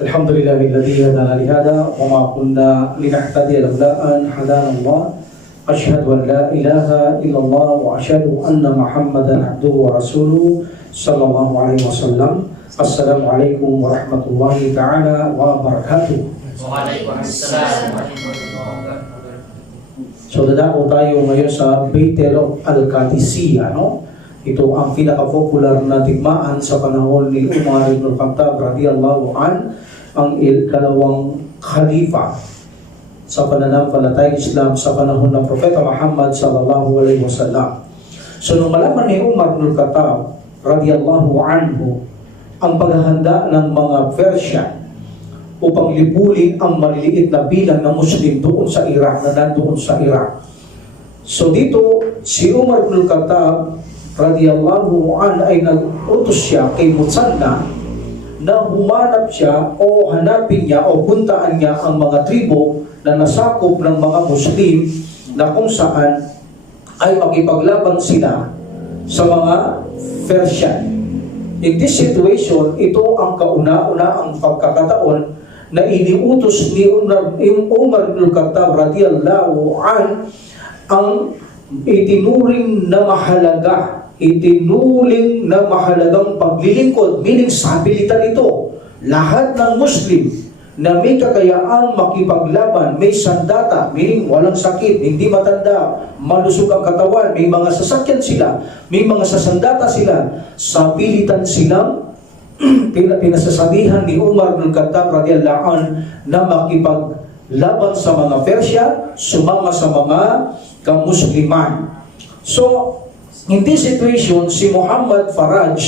الحمد لله الذي هدانا لهذا وما كنا لنهتدي لولا أن هدانا الله أشهد أن لا إله إلا الله وأشهد أن محمدا عبده ورسوله صلى الله عليه وسلم. السلام عليكم ورحمة الله تعالى وبركاته. Waalaikumsalam warahmatullahi wabarakatuh. So dadako tayo ngayon sa Battle of Al-Qadisiyah, no? Ito ang pinaka-popular na digmaan sa panahon ni Umar ibn Khattab radiyallahu an, ang ikalawang khalifa sa pananampalatayang Islam sa panahon ng Propeta Muhammad sallallahu alaihi wasallam. So nung malaman ni Umar ibn Khattab radiyallahu anhu ang paghahanda ng mga Persian upang libulin ang maliliit na bilang ng Muslim doon sa Iraq, na nandoon sa Iraq. So dito si Umar ibn Khattab radiyallahu an ay nag-utos siya kay Mutsanna na humanap siya o hanapin niya o puntaan niya ang mga tribo na nasakop ng mga Muslim na kung saan ay makipaglaban sila sa mga Persian. In this situation, ito ang kauna-una ang pagkakataon na iniutos ni Umar ibn Khattab radiyallahu an ang itinuring na mahalagang paglilingkod, meaning sabilitan ito. Lahat ng Muslim na may kakayaang makipaglaban, may sandata, meaning walang sakit, hindi matanda, malusog ang katawan, may mga sasakyan sila, may mga sasandata sila, sabilitan silang pinasasabihan ni Umar ibn Khattab radiyallahu an na makipaglaban sa mga Persia, sumama sa mga kamusliman. So, in this situation, si Muhammad Faraj,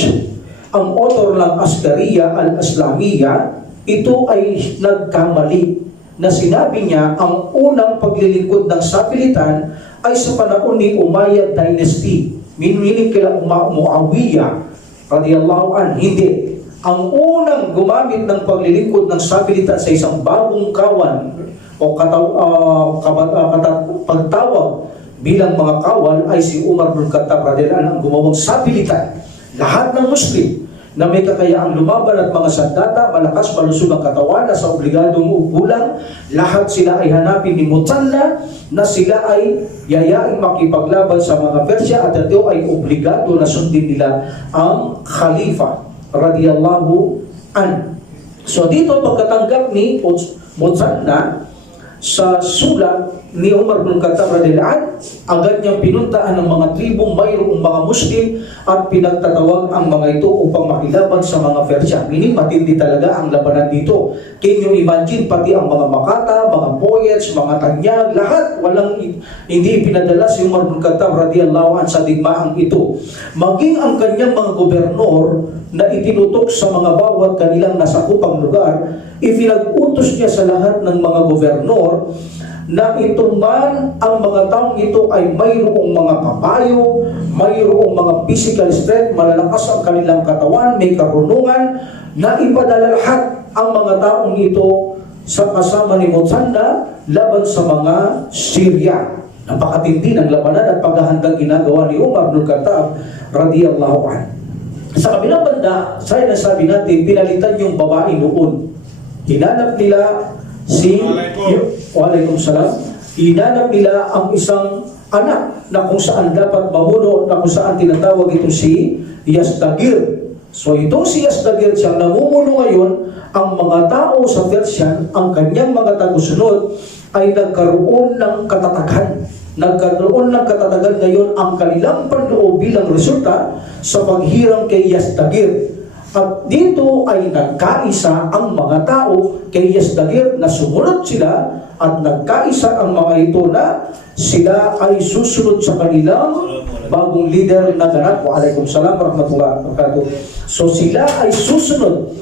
ang author ng Askariya al-Islamiyya, ito ay nagkamali na sinabi niya ang unang paglilingkod ng sapilitan ay sa panahon ni Umayyad Dynasty, meaning kila Muawiyah radiyallahu an. Hindi. Ang unang gumamit ng paglilingkod ng sapilitan sa isang bagong kawan o pagtawag bilang mga kawal ay si Umar ibn Khattab radhiyallahu anhu ang gumawang sapilitan. Lahat ng Muslim na may kakayaang lumaban at mga sandata, malakas, malusog ang katawan, na sa obligadong ugulang, lahat sila ay hanapin ni Mutsanna na sila ay yayaing makipaglaban sa mga Persia at ito ay obligado na sundin nila ang Khalifa radhiyallahu an. So dito pagkatanggap ni Mutsanna sa sulat ni Umar ibn Khattab radhiyallahu an, agad niyang pinuntaan ng mga tribong mayroong mga Muslim at pinagtatawag ang mga ito upang makilaban sa mga Persia. Meaning matindi talaga ang labanan dito. Can you imagine, pati ang mga Makata, mga Poets, mga Tanyag, lahat hindi pinadala si Umar ibn Khattab radhiyallahu an sa digmaang ito. Maging ang kanyang mga gobernador na itinutok sa mga bawat kanilang nasakupang lugar, ipinag-utos niya sa lahat ng mga gobernador na ito man ang mga taong ito ay mayroong mga kabayo, mayroong mga physical strength, malalakas ang kanilang katawan, may karunungan, na ipadala lahat ang mga taong ito sa kasama ni Mutsanna laban sa mga Syria. Napakatindi ng labanan at paghahandang ginagawa ni Umar ibn Khattab radhiyallahu anhu. Sa kabilang banda, saya nasabi natin, pinalitan yung babae noon. Hinanap nila Waalaikumsalam. Hinanap nila ang isang anak na kung saan dapat mamuno, na kung saan tinatawag ito si Yazdagir. So ito si Yazdagir, siyang namumuno ngayon. Ang mga tao sa Persian, ang kanyang mga tagusunod ay nagkaroon ng katatagan. Nagkaroon ng katatagan ngayon ang kanilang panloob bilang resulta sa paghirang kay Yazdagir. At dito ay nagkaisa ang mga tao kay Yazdagir na sumunod sila, at nagkaisa ang mga ito na sila ay susunod sa kanilang bagong leader na ganap. Waalaikumsalam warahmatullahi wabarakatuh. So sila ay susunod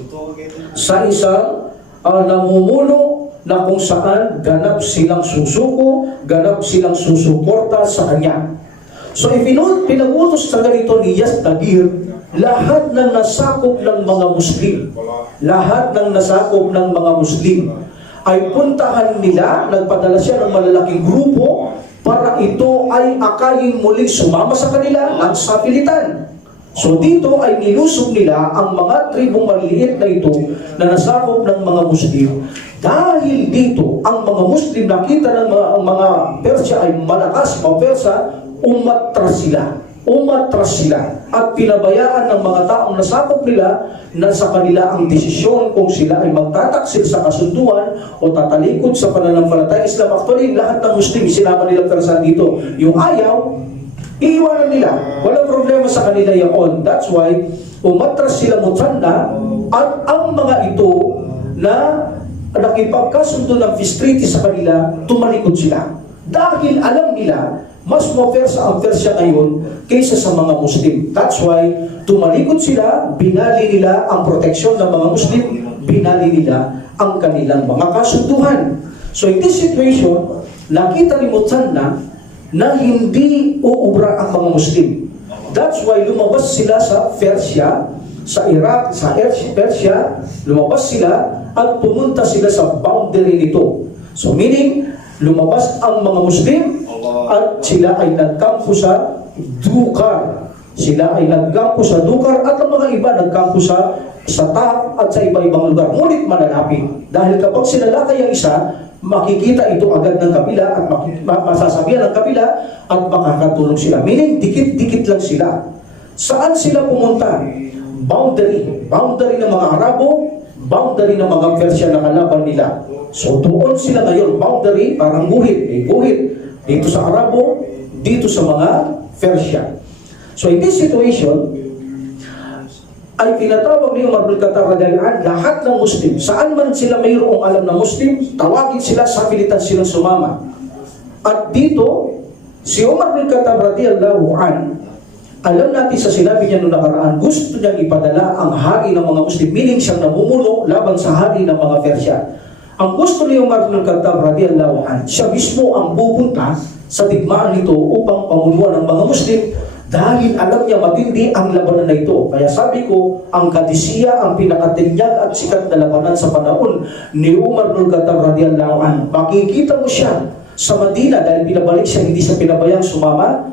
sa isang namumuno na kung saan ganap silang susuko, ganap silang susuporta sa kanya. So pinag-utos sa ganito ni Yazdagir lahat ng nasakop ng mga Muslim, ay puntahan nila, nagpadala siya ng malalaking grupo para ito ay akayin muling sumama sa kanila ng sapilitan. So dito ay nilusog nila ang mga tribong maliliit na ito na nasakop ng mga Muslim. Dahil dito, ang mga Muslim nakita ng mga Persya ay malakas, mga Persa, umatras sila at pinabayaan ng mga taong nasakop nila na sa kanila ang desisyon kung sila ay magtataksil sa kasunduan o tatalikod sa pananampalataya Islam. Actually, lahat ng Muslim sinama nila Persa dito. Yung ayaw, iiwanan nila. Walang problema sa kanila yaon. That's why, umatras sila Muthanna at ang mga ito na nakipagkasundo ng peace treaty sa kanila, tumalikod sila. Dahil alam nila, mas mapersa ang Persya ngayon kaysa sa mga Muslim. That's why, tumalikod sila, binali nila ang proteksyon ng mga Muslim, binali nila ang kanilang mga kasunduhan. So in this situation, nakita ni Muthanna na hindi uubra ang mga Muslim. That's why lumabas sila sa Persya, sa Iraq, sa Persya, lumabas sila at pumunta sila sa boundary nito. So meaning, lumabas ang mga Muslim at sila ay nagkampo sa Dukar. Sila ay nagkampo sa Dukar at ang mga iba nagkampo sa Ta'af at sa iba-ibang lugar. Ngunit malalapit. Dahil kapag sinalakay ang isa, makikita ito agad ng kabila at masasabihan ng kabila at makakatulong sila. Meaning, dikit-dikit lang sila. Saan sila pumunta? Boundary ng mga Arabo, boundary ng mga Persya na kalaban nila. So doon sila ngayon, boundary, parang guhit, dito sa Arabo, dito sa mga Persya. So in this situation, ay tinatawag ni Umar bin Khattab radhiyallahu anhu lahat ng Muslim, saan man sila mayroong alam na Muslim, tawagin sila, sapilitan silang sumama. At dito, si Umar bin Khattab radhiyallahu anhu, alam natin sa sinabi niya noong nakaraan, gusto niyang ipadala ang hari ng mga Muslim, meaning siyang namumuno laban sa hari ng mga Persya. Ang gusto ni Umar bin Khattab radhiyallahu anhu, siya mismo ang pupunta sa digmaan nito upang pamunuan ng mga Muslim dahil alam niya matindi ang labanan na ito. Kaya sabi ko, ang Qadisiyah ang pinakatinyag at sikat na labanan sa panahon ni Umar bin Khattab radhiyallahu anhu. Makikita mo siya sa Madina dahil pinabalik siya, hindi siya pinabayang sumama.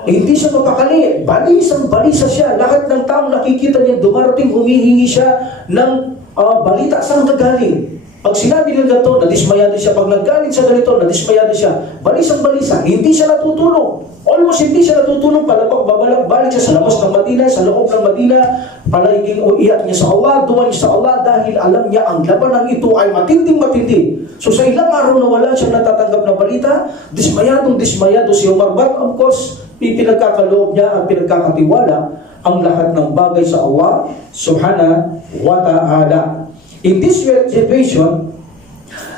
Hindi siya mapakali. Balisang-balisa siya. Lahat ng taong nakikita niya dumarating, humihingi siya ng balita saan gagaling. Pag sinabi ng ganito, nadismayado siya. Pag naggaling sa ganito, nadismayado siya. Balisang-balisa. Hindi siya natutulog. Almost hindi siya natutulog. Palapag babalik siya sa labas ng Madina, sa loob ng Madina. Palaging uiyak niya sa Allah, duman niya sa Allah dahil alam niya ang labanan ito ay matinding-matindi. So sa ilang araw na wala siyang natatanggap na balita, dismayado si Umar. But of course, pinagkakaloob niya at pinagkakatiwala ang lahat ng bagay sa Allah subhanahu wa ta'ala. In this situation,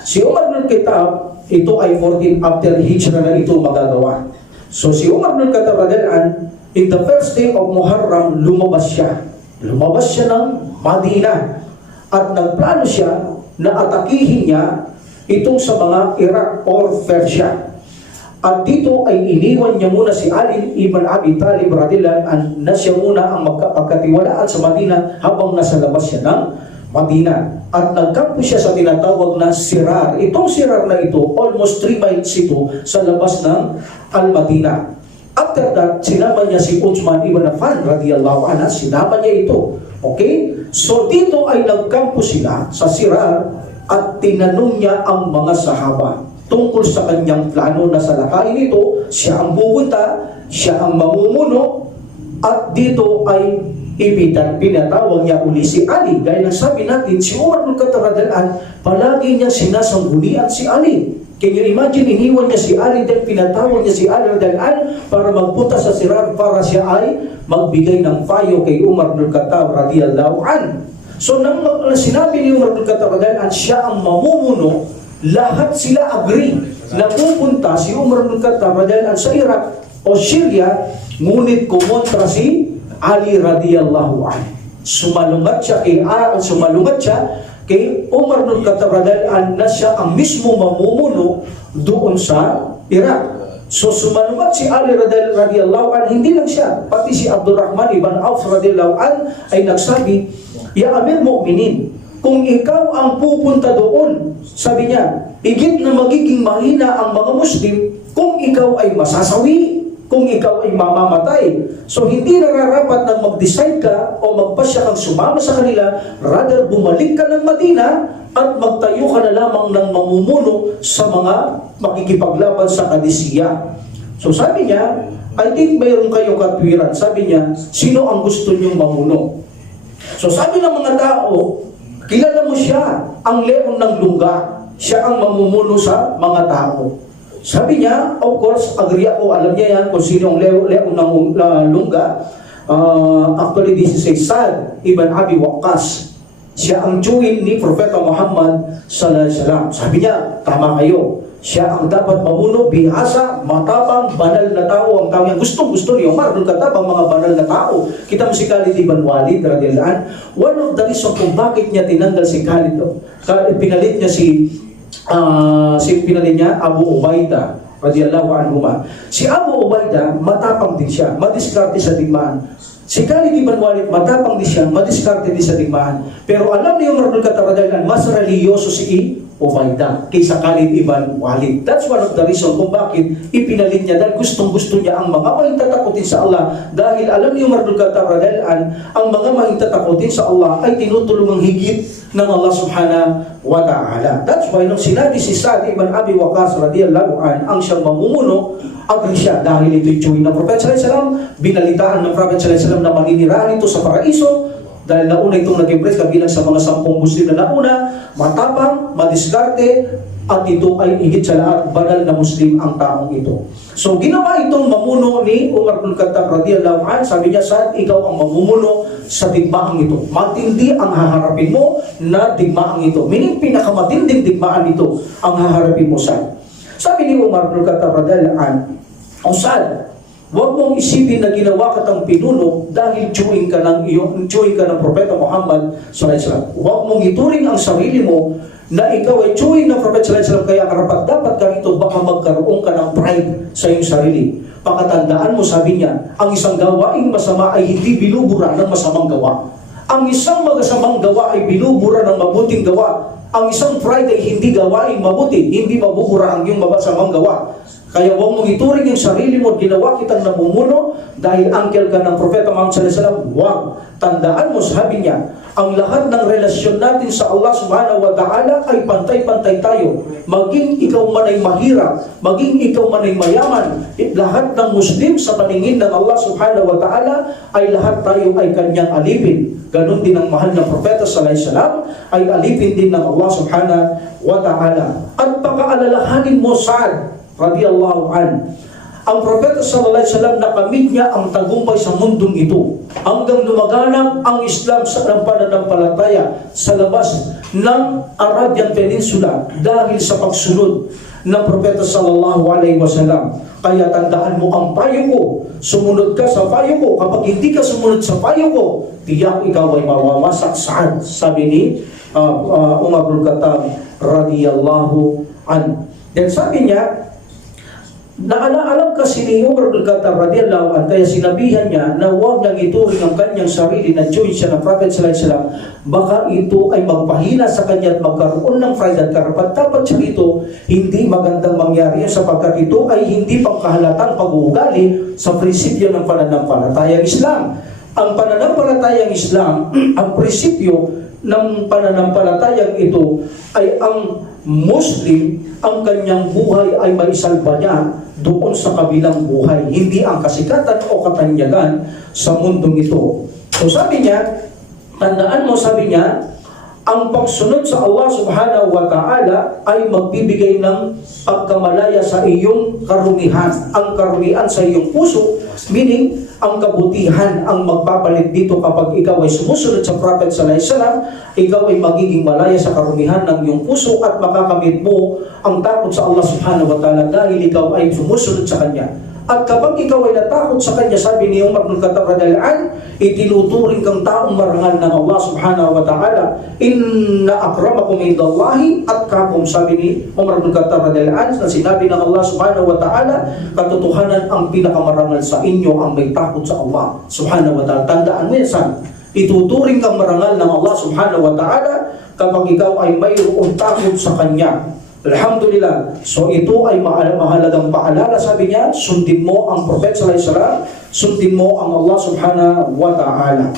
si Umar bin Khattab, ito ay 14 after Hijrah na ito magagawa. So si Umar bin Khattab radhiyallahu anhu, in the first day of Muharram, lumabas siya. Lumabas siya ng Madina. At nagplano siya na atakihin niya itong sa mga Iraq or Persia. At dito ay iniwan niya muna si Ali ibn Abi Talib radhiyallahu anhu na siya muna ang magkapagkatiwalaan sa Madina habang nasa labas siya ng Madina. At nagkampo siya sa tinatawag na Sirar. Itong Sirar na ito, almost 3 miles ito sa labas ng Al-Madina. After that, sinama niya si Uthman ibn Affan radhiyallahu anhu, sinama niya ito. Okay? So dito ay nagkampo sila sa Sirar at tinanong niya ang mga sahaba tungkol sa kanyang plano na sa lakayin nito, siya ang pupunta, siya ang mamumuno, at dito ay pinatawag niya uli si Ali. Gaya ng sabi natin, si Umar bin Khattab radhiyallahu anhu, palagi niya sinasanggulian si Ali. Can you imagine, iniwan niya si Ali, then pinatawag niya si Ali radhiyallahu anhu para magpunta sa Sirar para siya ay magbigay ng payo kay Umar bin Khattab radhiyallahu anhu. So nang sinabi ni Umar bin Khattab radhiyallahu anhu, siya ang mamumuno, lahat sila agree na pupunta si Umar bin Khattab radhiyallahu anhu sa Iraq o Syria, ngunit kumontra si Ali radhiyallahu anhu. Sumalungat siya kay Umar bin Khattab radhiyallahu anhu na siya ang mismo mamumuno doon sa Iraq. So sumalungat si Ali radhiyallahu anhu, hindi lang siya, pati si Abdurrahman ibn Auf radhiyallahu anhu ay nagsabi, "Ya Amir Mu'minin, kung ikaw ang pupunta doon," sabi niya, "higit na magiging mahina ang mga Muslim kung ikaw ay masasawi, kung ikaw ay mamamatay. So hindi nararapat na mag-decide ka o magpasya kang sumama sa kanila, rather bumalik ka ng Madina at magtayo ka na lamang ng mamumuno sa mga makikipaglaban sa Qadisiyah. So sabi niya, I think mayroon kayo katwiran. Sabi niya, sino ang gusto niyong mamuno? So sabi ng mga tao, kilala mo siya, ang leon ng lungga. Siya ang mamumuno sa mga tao. Sabi niya, of course, agree ako, alam niya yan kung sino ang leon ng lungga. Actually, this is a Sa'd ibn Abi Waqqas. Siya ang tiyuhin ni Propeta Muhammad sallallahu alaihi wasallam. Sabi niya, tama kayo. Siya ang dapat mamuno, bihasa, matapang, banal na tao. Ang tao niya, gustong-gusto ni Umar, nung katabang mga banal na tao. Kita mo si Khalid ibn Walid, radhiyallahu anhu. One of the reason kung bakit niya tinanggal si Khalid, pinalit niya pinalit niya Abu Ubaidah, radhiyallahu anhu. Si Abu Ubaidah, matapang din siya, madiskarte sa digmaan. Si Khalid ibn Walid, matapang din siya, madiskarte din sa digmaan. Pero alam niyo, Umar ibn Khattab, mas religyoso si Ubaidah kaysa Khalid ibn Walid. That's one of the reason kung bakit ipinalit niya, dahil gustong-gusto niya ang mga mahintatakutin sa Allah. Dahil alam niyo, Umar ibn Khattab, ang mga mahintatakutin sa Allah ay tinutulungang higit ng Allah subhanahu wa ta'ala. That's why nung sinabi si Sa'd ibn Abi Waqqas radhiyallahu anhu ang siyang mamumuno, agree siya dahil ito'y tiyuhin ng Prophet sallallahu alaihi wasallam, binalitaan ng Prophet sallallahu alaihi wasallam na maninirahan ito sa paraiso. Dahil nauna itong nag-impress kabilang sa mga 10 Muslim na nauna, matapang, madiskarte, at ito ay higit sa lahat, banal na Muslim ang taong ito. So ginawa itong mamuno ni Umar ibn Khattab radhiyallahu anhu. Sabi niya, Sa'd, ikaw ang mamumuno sa digmaang ito. Matindi ang haharapin mo na digmaang ito. Meaning pinakamatinding digmaan ito ang haharapin mo, Sa'd. Sabi ni Umar ibn Khattab radhiyallahu anhu, o Sa'd, huwag mong isipin na ginawa katang pinuno dahil tiyuhin ka ng Propeta Muhammad sallallahu alaihi wasallam. Huwag mong ituring ang sarili mo na ikaw ay tiyuhin ng Propeta sallallahu alaihi wasallam, kaya karapat dapat ka rito, baka magkaroon ka ng pride sa iyong sarili. Pakatandaan mo, sabi niya, ang isang gawaing masama ay hindi binubura ng masamang gawa. Ang isang masamang gawa ay binubura ng mabuting gawa. Ang isang pride ay hindi gawaing mabuti, hindi mabubura ang iyong masamang gawa. Kaya huwag mong ituring yung sarili mo, ginawa kitang namumuno dahil angkel ka ng Propeta Muhammad sallallahu alaihi wasallam. Huwag. Tandaan mo, sabi niya, ang lahat ng relasyon natin sa Allah subhanahu wa ta'ala ay pantay-pantay tayo. Maging ikaw man ay mahirap, maging ikaw man ay mayaman, lahat ng Muslim sa paningin ng Allah subhanahu wa ta'ala ay lahat tayo ay kanyang alipin. Ganon din ang mahal ng Propeta sallallahu alaihi wasallam ay alipin din ng Allah subhanahu wa ta'ala. At pakaalalahanin mo, Sa'd radhiyallahu anhu, ang Propeta sallallahu alaihi wasallam, nakamit niya ang tagumpay sa mundong ito hanggang lumaganap ang Islam sa pananampalataya sa labas ng Arabian Peninsula dahil sa pagsunod ng Propeta sallallahu alaihi wasallam. Kaya tandaan mo ang payo ko, sumunod ka sa payo ko. Kapag hindi ka sumunod sa payo ko, tiyak ikaw ay mawawasak. Saan? Sabi ni Umar ibn Khattab radhiyallahu anhu. Dan sabi niya, alam kasi ni Umar ibn Khattab radhiyallahu anhu, kaya sinabihan niya na huwag niyang ituring ang kanyang sarili na tiyuhin siya ng Prophet sallallahu alaihi wasallam. Baka ito ay magpahina sa kanya at magkaroon ng pride, at karapat-dapat siya rito, hindi magandang mangyari sapagkat ito ay hindi pangkahalatang pag-uugali sa prinsipyo ng pananampalatayang Islam. Ang pananampalatayang Islam, ang prinsipyo ng pananampalatayang ito ay ang Muslim, ang kanyang buhay ay maisalba niya doon sa kabilang buhay, hindi ang kasikatan o katanyagan sa mundong ito. So sabi niya, tandaan mo, sabi niya, ang pagsunod sa Allah subhanahu wa ta'ala ay magbibigay ng pagkamalaya sa iyong karumihan. Ang karumihan sa iyong puso, meaning ang kabutihan ang magpapalit dito kapag ikaw ay sumusunod sa Prophet sallallahu alaihi wasallam. Ikaw ay magiging malaya sa karumihan ng iyong puso at makakamit mo ang takot sa Allah subhanahu wa ta'ala dahil ikaw ay sumusunod sa Kanya. At kapag ikaw ay natakot sa Kanya, sabi ni Umar ibn Khattab radhiyallahu anhu, itinuturing kang taong marangal ng Allah subhanahu wa ta'ala. Inna akramakum indallahi atqakum, sabi ni Umar ibn Khattab radhiyallahu anhu, na sinabi ng Allah subhanahu wa ta'ala, katotohanan ang pinakamarangal sa inyo ang may takot sa Allah subhanahu wa ta'ala. Tandaan mo yan, saan? Ituturing kang marangal ng Allah subhanahu wa ta'ala kapag ikaw ay mayroong takot sa Kanya. Alhamdulillah. So ito ay mahalagang paalala, sabi niya, sundin mo ang Prophet sallallahu alaihi wasallam, sundin mo ang Allah subhanahu wa ta'ala.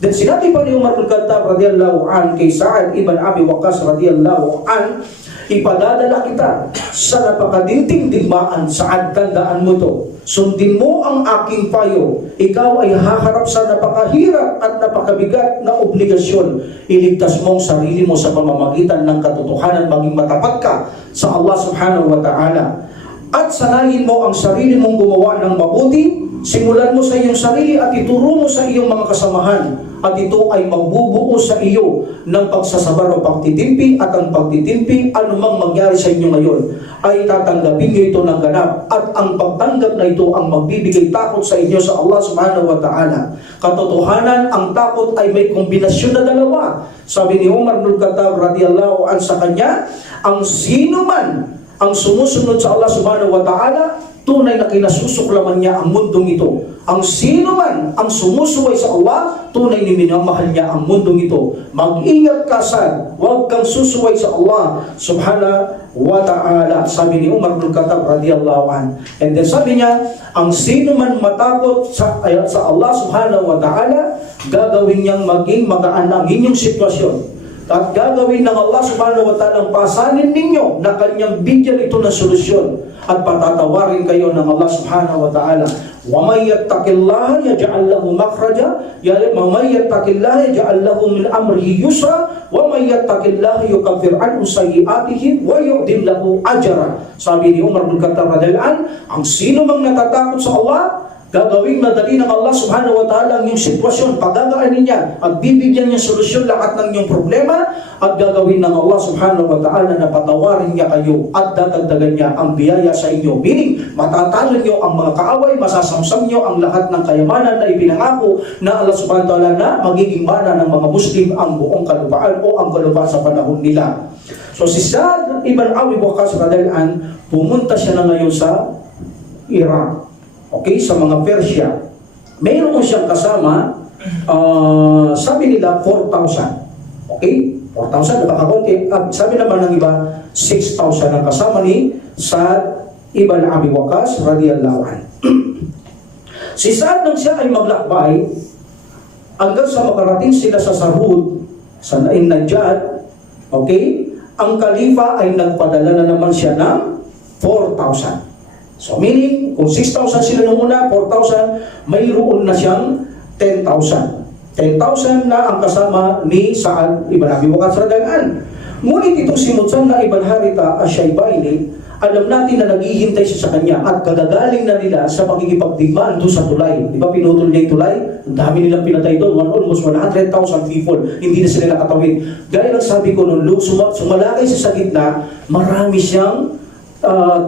Then sinabi pa ni Umar bin Khattab radhiyallahu an kay Sa'ad ibn Abi Waqqas radhiyallahu an, ipadadala kita sa napakadinting digmaan. Sa'ad, tandaan mo to. Sundin mo ang aking payo. Ikaw ay haharap sa napakahirap at napakabigat na obligasyon. Iligtas mo ang sarili mo sa pamamagitan ng katotohanan, maging matapat ka sa Allah subhanahu wa ta'ala. At sanayin mo ang sarili mong gumawa ng mabuti. Simulan mo sa iyong sarili at ituro mo sa iyong mga kasamahan. At ito ay magbubuo sa iyo ng pagsasabar o pagtitimpi, at ang pagtitimpi, anumang mangyari sa inyo ngayon, ay tatanggapin niyo ito ng ganap, at ang pagtanggap na ito ang magbibigay takot sa inyo sa Allah subhanahu wa ta'ala. Katotohanan, ang takot ay may kombinasyon na dalawa. Sabi ni Umar bin Khattab radhiyallahu anhu sa kanya, ang sino man ang sumusunod sa Allah subhanahu wa ta'ala, tunay na kinasusuklaman niya ang mundong ito. Ang sino man ang sumusuway sa Allah, tunay ni minamahal niya ang mundong ito. Mag-ingat ka sa, huwag kang susuway sa Allah subhanahu wa ta'ala, sabi ni Umar bin Khattab radhiyallahu anhu. And then sabi niya, ang sino man matakot sa Allah subhanahu wa ta'ala, gagawin niyang maging magaan ang inyong sitwasyon. At gagawin ng Allah subhanahu wa ta'ala ang pasanin ninyo na kanyang bigyan ito ng solusyon, at patatawarin kayo ng Allah subhanahu wa ta'ala. وَمَنْ يَتَّقِ اللَّهَ يَجْعَلْ لَهُ مَخْرَجًا وَمَنْ يَتَّقِ اللَّهَ يَجْعَلْ لَهُ مِنْ أَمْرِهِ يُسْرًا وَمَنْ يَتَّقِ اللَّهَ يُكَفِّرْ عَنْهُ سَيِّئَاتِهِ وَيُعْظِمْ لَهُ أَجْرًا. Sabi ni Umar bin Khattab radhiyallahu anhu, ang sino mang natatakot sa Allah, gagawing madali ng Allah subhanahu wa ta'ala ang iyong sitwasyon, pagagaanin niya at bibigyan niya solusyon lahat ng iyong problema, at gagawin ng Allah subhanahu wa ta'ala na patawarin niya kayo at dadagdagan niya ang biyaya sa inyo. Meaning, matatalo niyo ang mga kaaway, masasamsam niyo ang lahat ng kayamanan na ipinangako na Allah subhanahu wa ta'ala na magiging mana ng mga Muslim ang buong kalupaan o ang kalupaan sa panahon nila. So si Sa'ad ibn Abi Waqqas radhiyallahu anhu, pumunta siya na ngayon sa Iraq. Okay, sa mga Persia. Mayroon siyang kasama, sabi nila 4,000. Okay, 4,000, napakakunti. Sabi naman ng iba, 6,000 ang kasama ni Sa'ad ibn Abi Waqqas radhiyallahu anhu. Si Sa'ad nang siya ay maglakbay, hanggang sa makarating sila sa Sarhud, sa Najad, okay, ang Khalifa ay nagpadala na naman siya ng 4,000. So meaning, kung 6,000 sila nung una, 4,000, mayroon na siyang 10,000. 10,000 na ang kasama ni Sa'ad ibn Abi Waqqas radhiyallahu anhu. Ngunit itong si Mutsanna ibn Haritha Ash-Shaybaini, alam natin na naghihintay siya sa kanya, at kagagaling na nila sa pagkikipagdigmaan doon sa tulay. Di ba pinutol niya yung tulay? Ang dami nilang pinatay doon, almost 100,000 people. Hindi na sila nakatawid. Gaya ng sabi ko noon, sumalakay siya sa gitna, marami siyang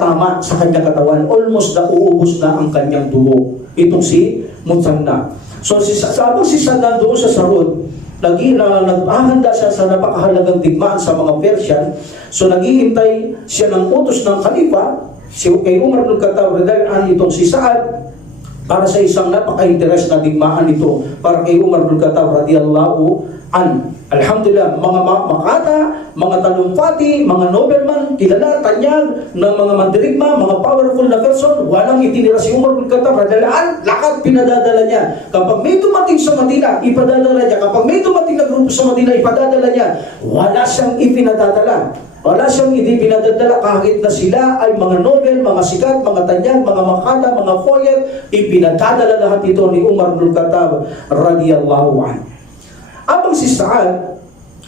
tama sa kanyang katawan. Almost nauubos na ang kanyang dugo. Itong si Mutsanna. So sabang si Sa'ad doon sa Sarhud, naghahanda siya sa napakahalagang digmaan sa mga Persian. So naghihintay siya ng utos ng Khalifa, kay Umar bin Khattab radhiyallahu anhu, itong si Sa'ad, para sa isang napaka-interes na digmaan ito para kay Umar bin Khattab radhiyallahu anhu. Alhamdulillah, mga makata, mga talumpati, mga nobleman, kilala, tanyag, ng mga mandirigma, mga powerful na person, walang itinira si Umar bin Khattab radhiyallahu anhu, lahat pinadadala niya. Kapag may dumating sa Madina, ipadadala niya. Kapag may dumating na grupo sa Madina, ipadadala niya. Wala siyang ipinadadala. Wala siyang ipinadadala kahit na sila ay mga nobel, mga sikat, mga tanyag, mga makata, mga foyer, ipinadadala lahat ito ni Umar bin Khattab radhiyallahu anhu. Abang si Sa'ad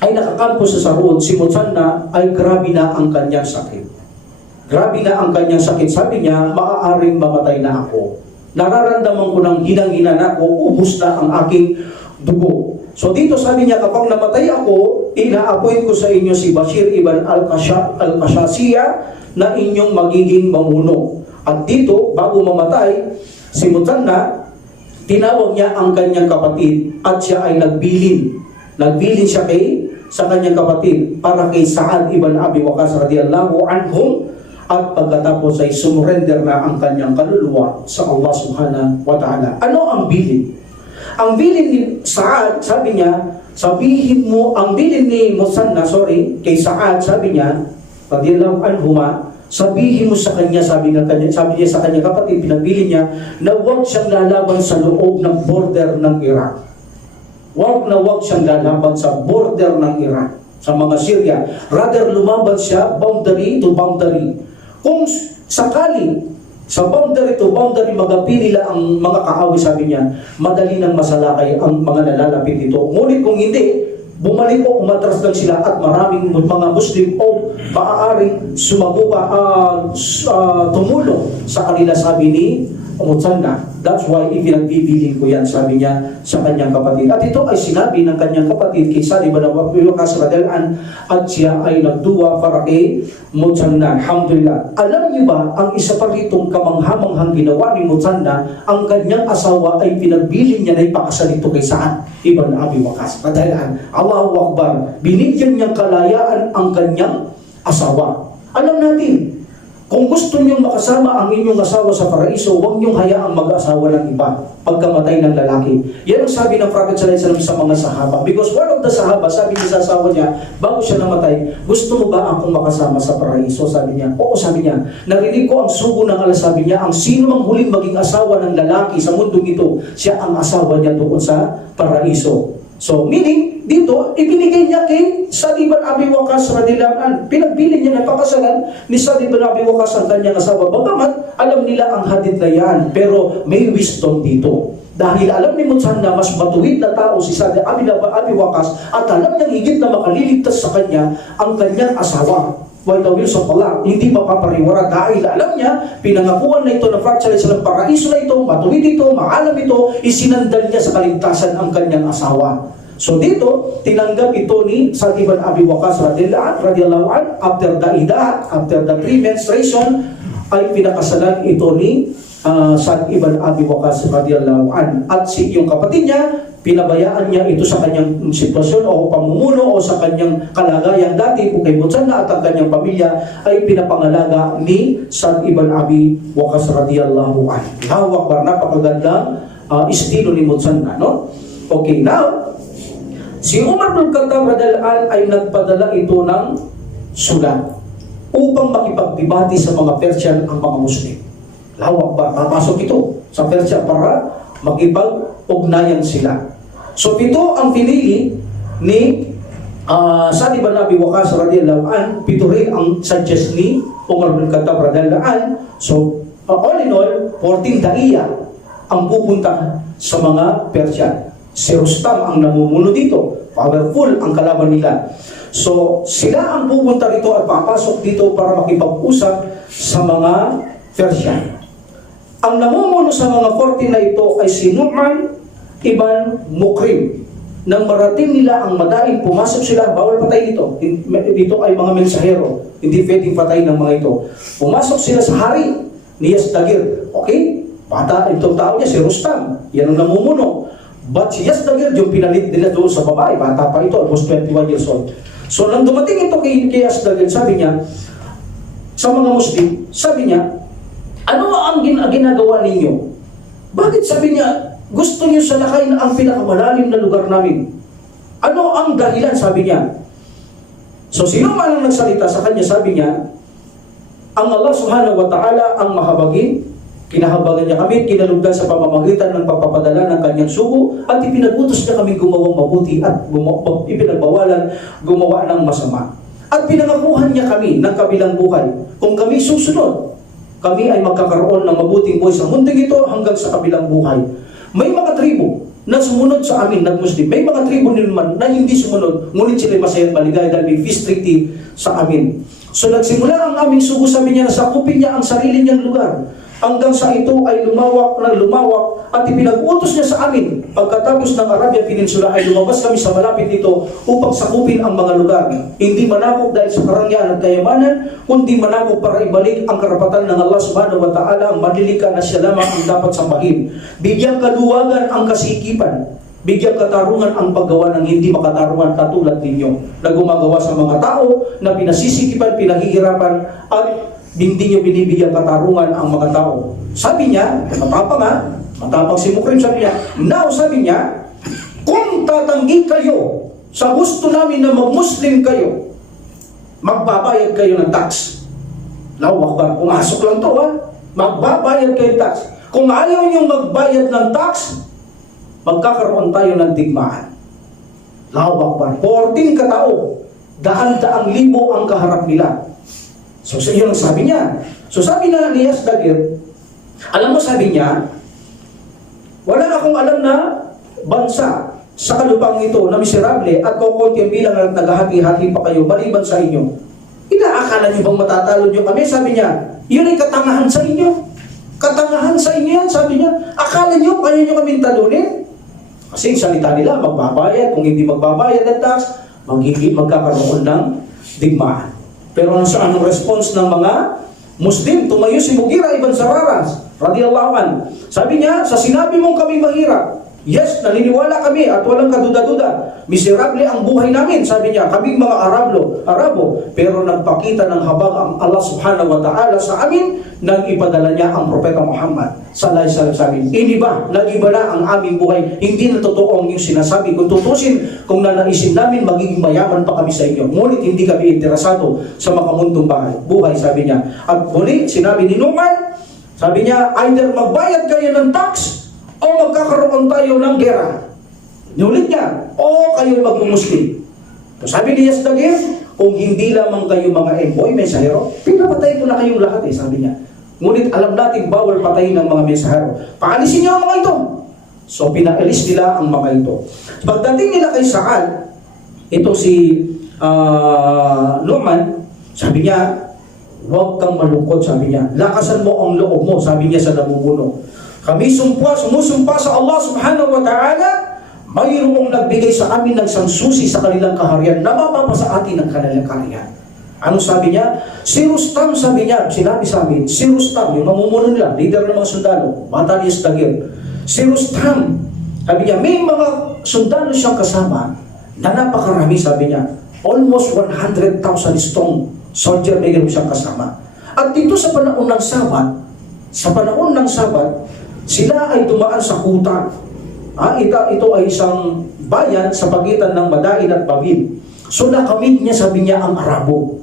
ay nakakampo sa Sarhud, si Mutsanna ay grabe na ang kanyang sakit. Grabe na ang kanyang sakit. Sabi niya, maaaring mamatay na ako. Nararamdaman ko ng hinang-hina na ako, ubus na ang aking dugo. So dito sabi niya, kapag namatay ako, ina-appoint ko sa inyo si Bashir ibn al-Qashasiyya na inyong magiging mamuno. At dito, bago mamatay, si Mutsanna, tinawag niya ang kanyang kapatid at siya ay nagbilin. Nagbilin siya sa kanyang kapatid para kay Sa'ad ibn Abi Waqqas radhiyallahu anhum, at pagkatapos ay sumurrender na ang kanyang kaluluwa sa Allah subhanahu wa ta'ala. Ano ang bilin? Ang bilin ni Sa'ad, sabi niya, sabihin mo, ang bilin ni Mutsanna, kay Sa'ad, sabi niya, radiyallahu anhuma, sabihin mo sa kanya, sabi niya sa kanya kapatid, pinabili niya, na huwag siyang lalaban sa loob ng border ng Iraq. Huwag siyang lalaban sa border ng Iraq, sa mga Syria. Rather, lumaban siya boundary to boundary. Kung sakali, sa boundary to boundary, magapi nila ang mga kaaway, sabi niya, madali nang masalakay ang mga nalalapit dito. Ngunit kung hindi, bumalik o umatras lang sila at maraming mga Muslim o maaaring tumulong sa kanila, sabi ni Mutsanna. That's why ipinagbibilin ko yan, sabi niya sa kanyang kapatid. At ito ay sinabi ng kanyang kapatid kay Sa'd ibn Abi Waqqas radhiyallahu anhu, at siya ay nagduwa para kay Mutsanna. Alhamdulillah. Alam niyo ba, ang isa pa ritong kamanghamanghang ginawa ni Mutsanna, ang kanyang asawa ay pinagbilin niya na ipakasal ito kay Sa'd ibn Abi Waqqas radhiyallahu anhu. Allahu Akbar. Binigyan niyang kalayaan ang kanyang asawa. Alam natin, kung gusto niyong makasama ang inyong asawa sa paraiso, huwag niyong hayaang mag-asawa ng iba pagkamatay ng lalaki. Yan ang sabi ng Prophet sallallahu alaihi wasallam sa mga sahaba. Because one of the sahaba, sabi niya sa asawa niya, bago siya namatay, gusto mo ba akong makasama sa paraiso? Sabi niya. Oo, sabi niya. Narinig ko ang sugo ng alas, sabi niya, ang sino mang huling maging asawa ng lalaki sa mundong ito, siya ang asawa niya doon sa paraiso. So, meaning, dito, ibinigay niya kay Sa'd ibn Abi Waqqas radhiyallahu anhu. Pinagpili niya na pakasalan ni Sa'd ibn Abi Waqqas ang kanyang asawa. Bagamat, alam nila ang hadith na yan, pero may wisdom dito. Dahil alam ni Mutsanna, mas matuwid na tao si Sa'd ibn Abi Waqqas, at alam niyang higit na makaliligtas sa kanya ang kanyang asawa. Why the wills of Allah, hindi mapapariwara dahil alam niya, pinangakuan na ito ng Prophet sallallahu alaihi wasallam, paraiso na ito, matuwid ito, maalam ito, isinandal niya sa kaligtasan ang kanyang asawa. So dito, tinanggap ito ni Sa'd ibn Abi Waqqas radhiyallahu anhu, after the idah, after the 3 menstruation, ay pinakasalan ito ni Sa'd ibn Abi Waqqas radhiyallahu anhu. At yung kapatid niya, pinabayaan niya ito sa kanyang sitwasyon o pamumuno o sa kanyang kalagayan dati kung kay Mutsanna at ang kanyang pamilya ay pinapangalaga ni Sa'd ibn Abi Waqqas radhiyallahu anhu. Hawak, napakagandang estilo ni Mutsanna, no? Okay, now, si Umar bin Khattab radhiyallahu anhu ay nagpadala ito ng sulat upang makipagdebate sa mga Persian ang mga Muslim. Lawak ba? Papasok ito sa Persia para makipag-ugnayan sila. So ito ang pinili ni Sa'd ibn Abi Waqqas radhiyallahu anhu. Pito rin ang suggest ni Umar bin Khattab radhiyallahu anhu. So all in all, 14 daiya ang pupunta sa mga Persian. Si Rustam ang namumuno dito. Powerful ang kalaban nila. So sila ang pupunta rito at papasok dito para makipag-usap sa mga Persian. Ang namumuno sa mga 14 na ito ay si Nu'man ibn Mukrim. Nang marating nila ang madaing pumasok sila, bawal patay dito. Dito ay mga mensahero. Hindi pwedeng patay ng mga ito. Pumasok sila sa hari ni Yazdagir. Okay? Bata, itong tao niya, si Rustam. Yan ang namumuno. But si Yazdagir, yung pinalit nila doon sa babae, bata pa ito, almost 21 years old. So nang dumating ito kay Yazdagir, sabi niya, sa mga Muslim, sabi niya, ano ang ginagawa ninyo? Bakit sabi niya, gusto niyo salakayin ang pinakamalalim na lugar namin? Ano ang dahilan, sabi niya? So sino man ang nagsalita sa kanya, sabi niya, ang Allah subhanahu wa ta'ala ang mahabagin, kinahabagan niya kami, kinalugdan sa pamamagitan ng pagpapadala ng kanyang sugo, at ipinagutos niya kami gumawang mabuti at ipinagbawalan gumawa ng masama. At pinangakuhan niya kami ng kabilang buhay. Kung kami susunod, kami ay magkakaroon ng mabuting buhay sa mundong ito hanggang sa kabilang buhay. May mga tribo na sumunod sa amin, nag-Muslim. May mga tribo naman na hindi sumunod, ngunit sila masaya at maligaya dahil may peace treaty sa amin. So nagsimula ang aming sugo, sabi niya, na sakupin niya ang sarili niyang lugar. Hanggang sa ito ay lumawak na lumawak at ipinag-utos niya sa amin. Pagkatapos ng Arabia Peninsula ay lumabas kami sa malapit dito upang sakupin ang mga lugar. Hindi manakop dahil sa karangyaan at kayamanan, kundi manakop para ibalik ang karapatan ng Allah subhanahu wa ta'ala, ang manlilika na siya lamang ang dapat sambahin. Bigyang kaluwagan ang kasikipan. Bigyang katarungan ang paggawa ng hindi makatarungan katulad ninyo na gumagawa sa mga tao na pinasisikipan, pinahihirapan at hindi nyo binibigyan katarungan ang mga tao. Sabi niya, matapang si Mukrim, sabi niya, now sabi niya, kung tatanggi kayo sa gusto namin na mag-Muslim kayo, magbabayad kayo ng tax. Allahu Akbar, pumasok lang to ha. Magbabayad kayo ng tax. Kung ayaw nyo magbayad ng tax, magkakaroon tayo ng digmaan. Allahu Akbar, 14 katao, daan-daang libo ang kaharap nila. So yun ang sabi niya. So sabi na ni Yasdagir, alam mo sabi niya, wala akong alam na bansa sa kalupang ito na miserable at kukunti ang bilang at naghahati-hati pa kayo maliban sa inyo. Inaakala niyo bang matatalo niyo kami? Sabi niya, yun ay katangahan sa inyo. Katangahan sa inyo yan, sabi niya. Akala niyo, kaya niyo kaming talunin? Kasi salita nila, magbabayad. Kung hindi magbabayad ng tax, magkakaroon ng digmaan. Pero anong response ng mga Muslim? Tumayo si Mughira ibn Sararas, radiyallahu an. Sabi niya, sa sinabi mong kami mahirap, yes, naniniwala kami at walang kaduda-duda. Miserable ang buhay namin, sabi niya, kaming mga Arabo. Pero nagpakita ng habag ang Allah subhanahu wa ta'ala sa amin nang ipadala niya ang Propeta Muhammad sallallahu alaihi wasallam sa amin. Nag-iba na ang aming buhay. Hindi na totoo ang yung sinasabi. Kung tutusin, kung nanaisin namin, magiging mayaman pa kami sa inyo. Ngunit hindi kami interesado sa makamuntong buhay, sabi niya. At muli, sinabi ni Numan, sabi niya, either magbayad kayo ng tax o magkakaroon tayo ng gera. Nulit niya, o kayo magmumuslim. So sabi ni Yasdagir, kung hindi lamang kayo mga envoy, mensahero, pinapatay ko na kayong lahat sabi niya. Ngunit alam natin bawal patayin ng mga mensahero. Paalisin niyo ang mga ito. So pinaalis nila ang mga ito. Pagdating nila kay Saad, ito si Numan, sabi niya, huwag kang malungkot, sabi niya. Lakasan mo ang loob mo, sabi niya sa namumuno. Kami sumusumpa sa Allah subhanahu wa ta'ala, mayroong nagbigay sa amin ng sansusi sa kanilang kaharian na mapapasa atin ang kanilang kaharian. Ano sabi niya? Si Rustam, sabi niya, sinabi sa amin, si Rustam, yung mamumuno nila, leader ng mga sundalo, bata ni Yasdagir. Si Rustam, sabi niya, may mga sundalo siyang kasama na napakarami, sabi niya, almost 100,000 strong soldier may ganun siyang kasama. At dito sa panahon ng Sabat, sila ay dumaan sa kuta. Ito ay isang bayan sa pagitan ng Madain at Babil. So nakamit niya, sabi niya, ang Arabo.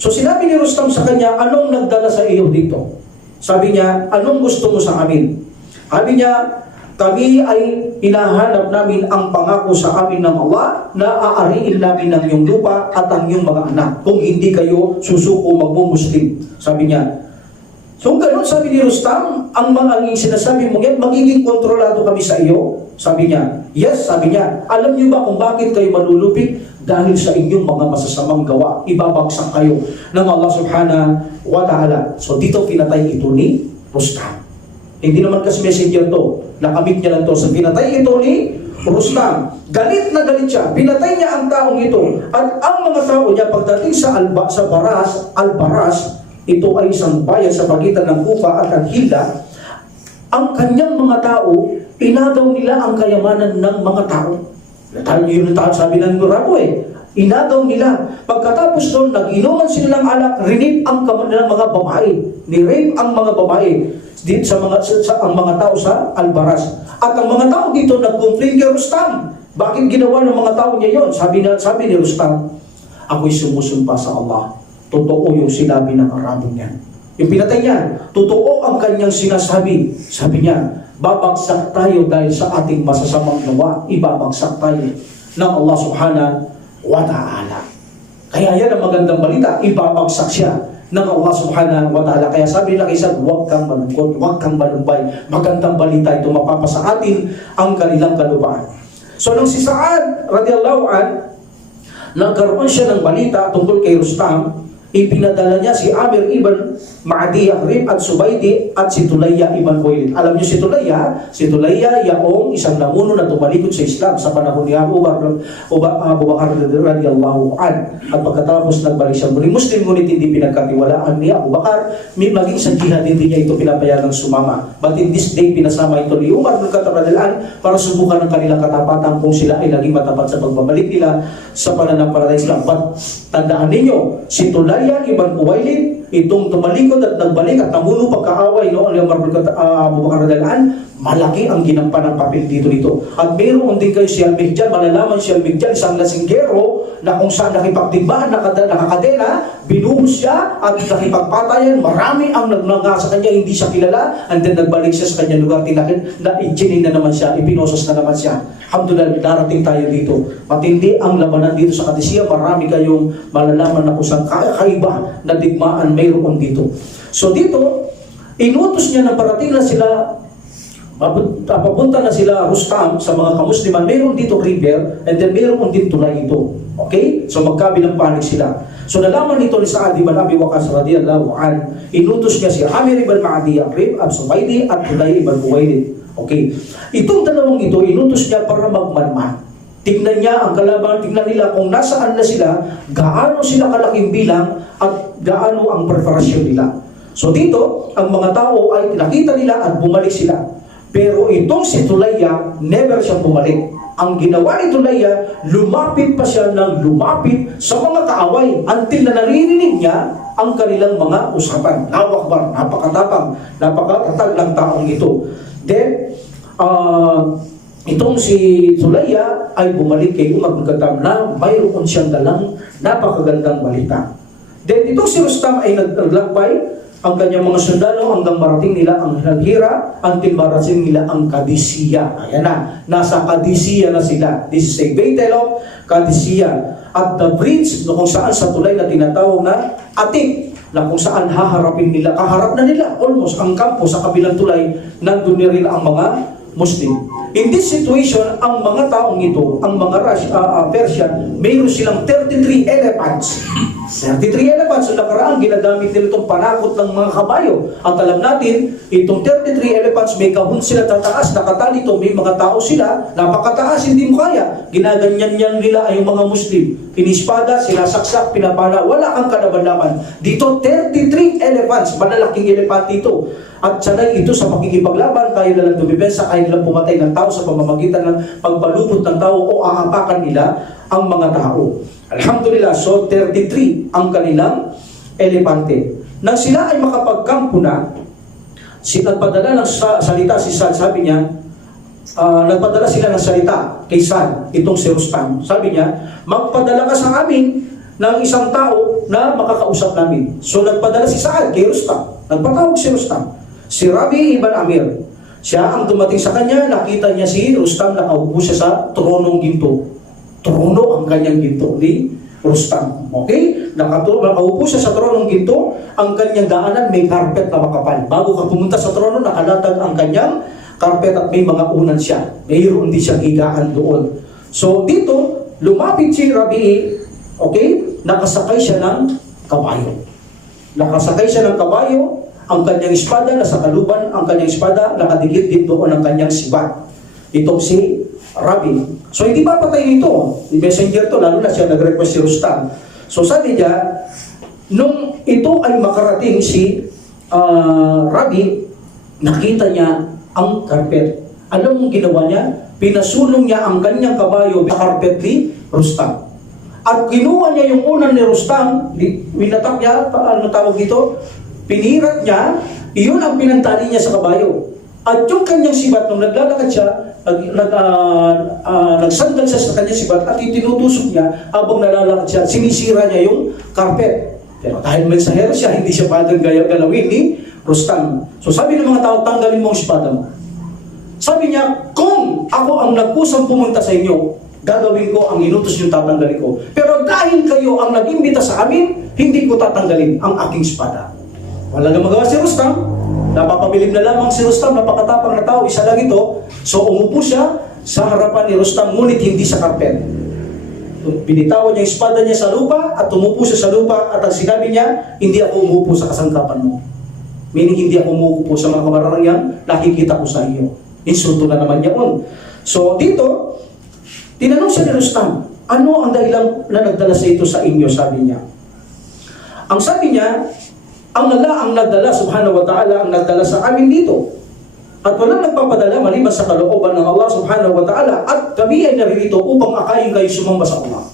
So sinabi ni Rustam sa kanya, anong nagdala sa iyo dito? Sabi niya, anong gusto mo sa amin? Sabi niya, kami ay hinahanap namin ang pangako sa amin ng Allah na aariin namin ng iyong lupa at ang iyong mga anak kung hindi kayo susuko magmumuslim. Sabi niya, so gano'n sabi ni Rustam, ang mga sinasabi mo yan, magiging kontrolado kami sa iyo? Sabi niya, yes, sabi niya, alam niyo ba kung bakit kayo malulupit? Dahil sa inyong mga masasamang gawa, ibabagsak kayo ng Allah subhanahu wa ta'ala. So dito pinatay ito ni Rustam. Hindi naman kasi messenger to, nakamit niya lang to. So pinatay ito ni Rustam. Galit na galit siya, pinatay niya ang taong ito. At ang mga tao niya, pagdating sa Al-Baras, ito ay isang bayan sa pagitan ng Kufa at Al-Hilda. Ang kanyang mga tao, inagaw nila ang kayamanan ng mga tao. Yun ang sabi ng Arabo Inagaw nila. Pagkatapos doon, nag-inuman sila ng alak, rinip ang kanilang mga babae. Ni-rape ang mga babae ang mga tao sa Al-Baras. At ang mga tao dito nag-complain kay Rustam. Bakit ginawa ng mga tao niya yun? Sabi ni Rustam, ako'y sumusumpa sa Allah. Totoo yung sinabi ng Arabo niyan. Yung pinatay niya, totoo ang kanyang sinasabi. Sabi niya, babagsak tayo dahil sa ating masasamang gawa. Ibabagsak tayo ng Allah subhanahu wa ta'ala. Kaya yan ang magandang balita. Ibabagsak siya ng Allah subhanahu wa ta'ala. Kaya sabi na kay Saad, huwag kang malungkot, huwag kang malumbay. Magandang balita ito, mapapasa atin ang kanilang kalupaan. So nang si Saad radiyallahu an, nagkaroon siya ng balita tungkol kay Rustam, ipinadala niya si Amir ibn Ma'di Yahrib at Subaydi at si Tulayya ibn Khuwailid. Alam niyo si Tulayya yaong isang namuno na tumalikod sa Islam sa panahon ni Abu Bakar radiyallahu an. At pagkatapos nagbalik siya muling Muslim, ngunit hindi pinagkatiwalaan ni Abu Bakar, maging sa jihad hindi niya ito pinapayagang sumama. But in this day, pinasama ito ni Umar bin Khattab radiyallahu an para subukan ng kanilang katapatan kung sila ay naging matapat sa pagbabalik nila sa pananampalataya Islam. But tandaan ninyo, si Tulayya ibn Khuwailid, itong tumalikod at nagbalik at namuno pagkaaway noon ni Umar bin Abu Bakar radhiyallahu anhu, malaki ang ginampan ng papel dito. At mayroon din kayo si Al-Mihjan, malalaman si Al-Mihjan, isang lasinggero na kung saan nakipagdigmaan, nakakadena, binuhos siya at nakipagpatayan. Marami ang nagnanga sa kanya, hindi siya kilala, and then nagbalik siya sa kanyang lugar, tinakin na i-chinin na naman siya, ipinosos na naman siya. Alhamdulillah, darating tayo dito. Matindi ang labanan dito sa Kadisiya, marami kayong malalaman na kung saan kakaiba na digmaan mayroon dito. So dito, inutos niya na parating na sila, papunta na sila Rustam sa mga kamusliman. Mayroon dito river and then mayroon din tulay ito. Okay? So magkabilang panig sila. So nalaman nito ni Sa'ad ibn Abi Waqqas radhiyallahu an, inutos niya si Amir ibn Ma'di, Aqrib al-Subaydi at Hulay ibn Huwaylid. Okay? Itong dalawang ito, inutos niya para magmanman. Tingnan niya ang kalaban, tingnan nila kung nasaan na sila, gaano sila kalaking bilang at gaano ang preparasyon nila. So dito, ang mga tao ay nakita nila at bumalik sila. Pero itong si Tulaya, never siyang bumalik. Ang ginawa ni Tulaya, lumapit pa siya ng lumapit sa mga kaaway until na naririnig niya ang kanilang mga usapan. Allahu Akbar, napakatapang, napakatatag ng taong ito. Then, itong si Tulaya ay bumalik kay Umar bin Khattab na mayroon siyang dalang napakagandang balita. Then, itong si Rustam ay naglakbay ang kanyang mga sundalo hanggang marating nila ang Hira until marating nila ang Kadisiya. Ayan na, nasa Kadisiya na sila. This is a battle of Kadisiya. At the bridge, kung saan sa tulay na tinatawag na Atik, na kung saan haharapin nila, kaharap na nila almost ang kampo sa kabilang tulay, nandun na rin ang mga Muslim. In this situation, ang mga taong ito, ang mga Persian, mayroon silang 33 elephants. 33 elephants, so nakaraan, ginagamit nila itong panakot ng mga kabayo. At alam natin, itong 33 elephants, may kahon sila tataas, nakatali ito, may mga tao sila, napakataas, hindi mo kaya. Ginaganyan-yan nila ay yung mga Muslim. Pinispada, sila saksak, pinapala, wala kang kalaban-laban. Dito, 33 elephants, malalaking elephant dito. At sanay ito sa pakikipaglaban, kaya nalang dumibensa, kaya nalang pumatay ng tao sa pamamagitan ng pagbalubot ng tao o aapakan nila ang mga tao. Alhamdulillah, so 33 ang kanilang elepante. Nang sila ay makapagkampo na, nagpadala ng salita si Sa'd, sabi niya, nagpadala sila ng salita kay Sa'd, itong si Rustam. Sabi niya, magpadala ka sa amin ng isang tao na makakausap namin. So nagpadala si Sa'd kay Rustam, nagpatawag si Rustam. Si Rabi ibn Amir, siya ang dumating sa kanya, nakita niya si Rustam, nakaupo siya sa tronong ginto. Trono ang kanyang ginto ni Rustam. Okay? Nakaupo siya sa tronong ginto, ang kanyang daanan may carpet na makapal. Bago ka pumunta sa trono, nakalatag ang kanyang carpet at may mga unan siya. Mayroon din siyang higaan doon. So dito, lumapit si Rabi, okay? Nakasakay siya ng kabayo. Nakasakay siya ng kabayo, ang kanyang espada nasa kaluban, ang kanyang espada nakadikit din doon ang kanyang sibat. Itong si Rabi. So hindi papatay nito. Yung messenger to, lalo na siya nag-request si Rustam. So sabi niya, nung ito ay makarating si Rabi, nakita niya ang carpet. Alam mong ginawa niya? Pinasulong niya ang kanyang kabayo sa carpet ni Rustam. At kinuha niya yung unan ni Rustam, winatak niya, ano tawag dito? Pinirat niya, iyon ang pinantali niya sa kabayo. At yung kanyang sibat, nung naglalakad siya, nagsandal siya sa kanyang sibat at itinutusok niya habang nalalakad siya, sinisira niya yung carpet. Pero dahil mensahero siya, hindi siya pwedeng galawin ni Rustam. So sabi ng mga tao, tanggalin mo ang espada mo. Sabi niya, kung ako ang nagkusang pumunta sa inyo, gagawin ko ang inutos yung tatanggalin ko. Pero dahil kayo ang nag-imbita sa amin, hindi ko tatanggalin ang aking espada. Wala nang magawa si Rustam. Napapabilib na lamang si Rustam, napakatapang na tao, isa lang ito. So umupo siya sa harapan ni Rustam, ngunit hindi sa karpet. Binitawan niya yung espada niya sa lupa at umupo siya sa lupa at ang sinabi niya, hindi ako umupo sa kasangkapan mo. Meaning hindi ako umupo sa mga kamararang nakikita ko sa iyo. Insulto na naman yun. So dito, tinanong siya ni Rustam, ano ang dahilan na nagdala sa ito sa inyo, sabi niya. Ang sabi niya, ang Allah ang nagdala, subhanahu wa ta'ala, ang nagdala sa amin dito. At walang nagpapadala maliban sa kalooban ng Allah subhanahu wa ta'ala. At kami ay naririto upang akayin kayo sumamba sa Allah.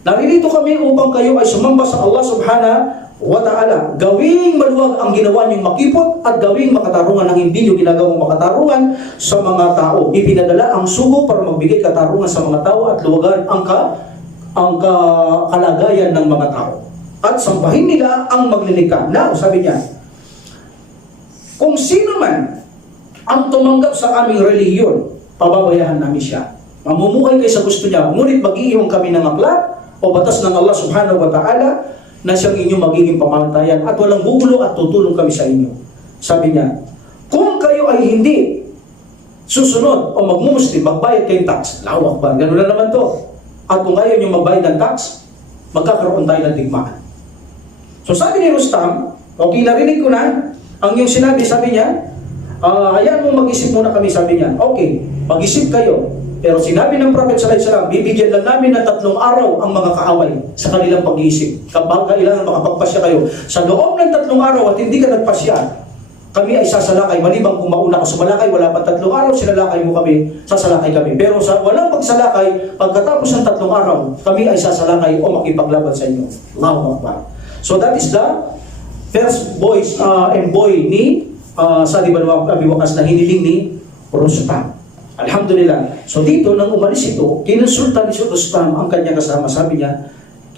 Naririto kami upang kayo ay sumamba sa Allah subhanahu wa ta'ala, gawing maluwag ang ginawa niyong makipot at gawing makatarungan ang hindi niyo ginagawang makatarungan sa mga tao. Ipinadala ang sugo para magbigay katarungan sa mga tao at luwagan ang kalagayan ng mga tao. At sambahin nila ang maglilikha. Now, sabi niya, kung sino man ang tumanggap sa aming relihiyon, pababayahan namin siya. Mamumuhay kayo sa gusto niya, ngunit mag-iiwan kami ng aklat o batas ng Allah subhanahu wa ta'ala na siyang inyong magiging pamantayan at walang gugulo at tutulong kami sa inyo. Sabi niya, kung kayo ay hindi susunod o magmumuslim, magbayad kayong tax. Lawak ba? Ganun na naman to. At kung ayaw nyo magbayad ng tax, magkakaroon tayo ng digmaan. So sabi ni Rustam, okay, narinig ko na ang yung sinabi, sabi niya, hayaan mo mag-isip muna kami, sabi niya. Okay, mag-isip kayo. Pero sinabi ng Prophet sallallahu alaihi wasallam, bibigyan lang namin ng 3 araw ang mga kaaway sa kanilang pag-iisip. Kapag kailangan makapagpasya kayo, sa loob ng 3 araw at hindi ka nagpasya, kami ay sasalakay. Malibang kung mauna ka sumalakay, wala pa 3 araw, sinalakay mo kami, sasalakay kami. Pero sa walang pagsalakay, pagkatapos ng 3 araw, kami ay sasalakay o makipaglaban sa inyo. Allahu Akbar. So that is the first voice and boy ni Sa'd ibn Abi Waqqas na hiniling ni Rustam. Alhamdulillah. So dito, nang umalis ito, kinonsulta ni Rustam ang kanyang kasama. Sabi niya,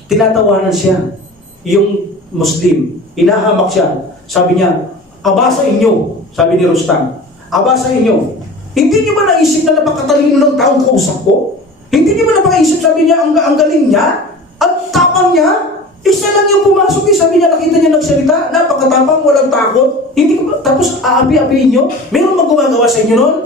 tinatawanan siya. Yung Muslim, inahamak siya. Sabi niya, aba sa inyo, sabi ni Rustam, aba sa inyo. Hindi niyo ba naisip na napakatalino ng taong kausap ko? Hindi niyo ba napaisip, sabi niya, ang galing niya? Ang tapang niya? Isa lang yung pumasok, sabi niya, nakita niya nagsalita, napakatapang, walang takot. Hindi ko, tapos aapi-apiin niyo? Meron bang gumagawa sa inyo noon?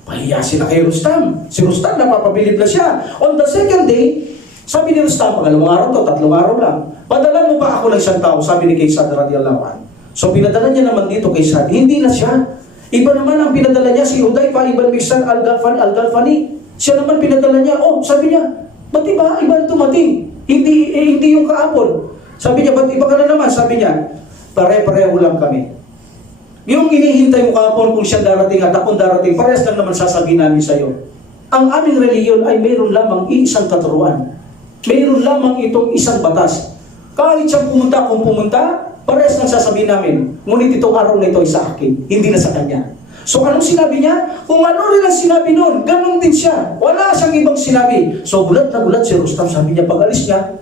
Pahiya sila kay Rustam. Si Rustam, napapabilib na siya. On the second day, sabi ni Rustam, pangalawang araw to, 3 araw lang. Padalan mo pa ako ng 1 tao, sabi ni kay Sa'd radiyallahu anhu. So pinadala niya naman dito kay Sa'd. Hindi na siya. Iba naman ang pinadala niya, si Hudayfa ibn Mihsan al-Ghalfani. Siya naman pinadala niya, sabi niya, ba't iba tumating? Hindi yung kaapon. Sabi niya, ba't iba ka na naman? Sabi niya, pare-pareho lang kami. Yung inihintay mo kahapon kung siya darating at akong darating, parehas lang naman sasabihin namin sa iyo. Ang aming reliyon ay mayroon lamang isang katuruan. Mayroon lamang itong isang batas. Kahit siyang pumunta, kung pumunta, parehas lang sasabihin namin. Ngunit itong araw na ito ay sa akin, hindi na sa kanya. So anong sinabi niya? Kung ano rin ang sinabi noon, ganun din siya. Wala siyang ibang sinabi. So gulat na gulat si Rustam, sabi niya, pag-alis niya,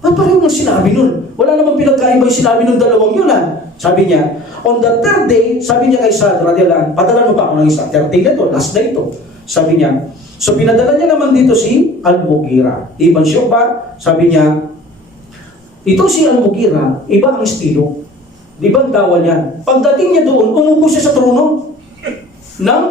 ba't pareho ng sinabi nun? Wala namang pinagkaiba yung sinabi nung dalawang yun Sabi niya, on the 3rd day, sabi niya kay Sa'd radiyallahu anhu, padalan mo pa ako ng isa. 3rd day na to, last day to. Sabi niya, so pinadala niya naman dito si Al-Mughira. Ibn Syu'bah, sabi niya, ito si Al-Mughira, iba ang estilo. Di ba ang tawa niya? Pagdating niya doon, umupo siya sa trono ng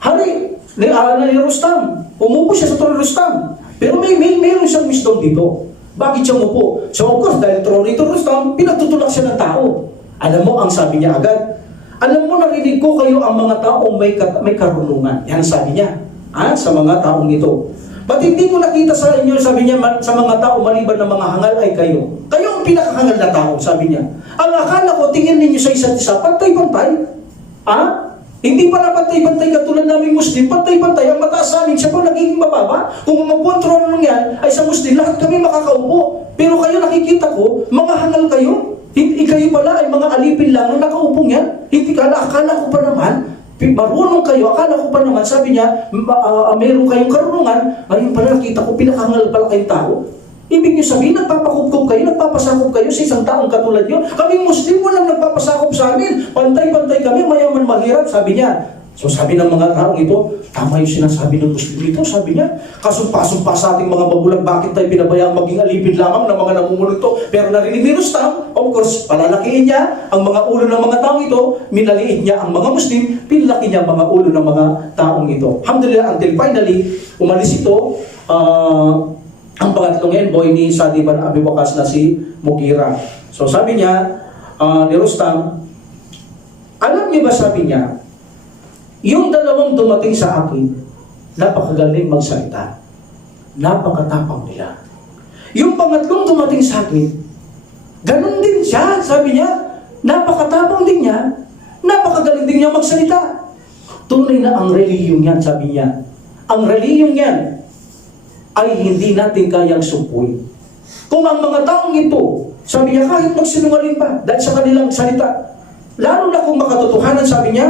hari ni Rustam. Umupo siya sa trono ni Rustam. Pero mayroon siyang wisdom dito. Bakit siya umupo? So of course, dahil trono ito Rustam, pinagtutulak siya ng tao. Alam mo, ang sabi niya agad, alam mo, narinig ko kayo ang mga taong may karunungan. Yan sabi niya, sa mga taong ito. Ba't hindi ko nakita sa inyo, sabi niya, sa mga tao maliban ng mga hangal ay kayo. Kayo ang pinakahangal na tao, sabi niya. Ang akala ko, tingin ninyo sa isa't isa, pantay-pantay. Hindi pala pantay-pantay katulad naming Muslim, pantay-pantay. Ang mataas sa amin, siya po nagiging mababa. Kung umupo ang trono ng yan, ay sa Muslim, lahat kami makakaupo. Pero kayo, nakikita ko, mga hangal kayo. Hindi kayo pala ay mga alipin lang na nakaupong yan. Hindi akala ko pa naman, marunong kayo, akala ko pa naman, sabi niya, mayroon kayong karunungan, ayun pala nakita ko, pinakahangal pala kayong tao. Ibig niyo sabihin, nagpapakupkup kayo, nagpapasakop kayo sa isang taong katulad niyo. Kaming Muslim, walang nagpapasakop sa amin. Pantay-pantay kami, mayaman mahirap, sabi niya. So sabi ng mga taong ito, tama yung sinasabi ng Muslim ito, sabi niya. Kasumpa-sumpa sa ating mga magulang, bakit tayo pinabayang maging alipin lamang ng mga namumulito? Pero narinig ni Rustam, of course, palalakiin niya ang mga ulo ng mga taong ito, minaliit niya ang mga Muslim, pinlaki niya ang mga ulo ng mga taong ito. Alhamdulillah, until finally, umalis ito, ang pangatlong envoy ni Sa'd ibn Abi Waqqas na si Mughira. So sabi niya, ni Rustam, alam niyo ba, sabi niya, yung dalawang dumating sa akin, napakagaling magsalita. Napakatapang nila. Yung pangatlong dumating sa akin, ganun din siya, sabi niya, napakatapang din niya, napakagaling din niya magsalita. Tunay na ang reliyong yan, sabi niya. Ang reliyong yan ay hindi natin kayang supuin. Kung ang mga taong ito, Sabi niya, kahit magsinungaling pa, dahil sa kanilang salita, lalo na kung makatotohanan, sabi niya,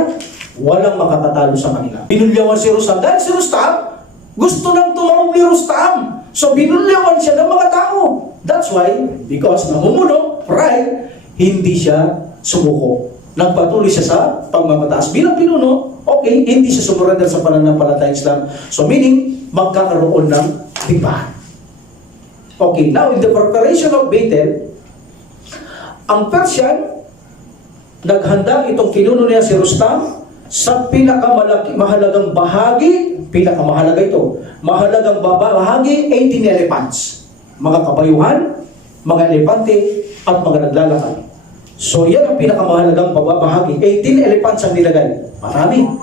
walang makakatalo sa kanila. Binulyawan si Rustam. Dahil si Rustam, gusto nang tumawag ni Rustam. So binulyawan siya ng mga tao. That's why, because namumuno, pride, hindi siya sumuko. Nagpatuloy siya sa pagmamataas. Bilang pinuno, okay, hindi siya sumurrender sa pananampalatayang Islam. So meaning, magkakaroon ng digmaan. Okay, now in the preparation of Bethel, ang Persian, naghanda itong pinuno niya si Rustam sa mahalagang bahagi, pinakamahalaga ito, mahalagang bahagi, 18 elephants. Mga kabayuhan, mga elepante, at mga naglalakad. So yan ang pinakamahalagang bahagi. 18 elephants ang nilagay. Marami.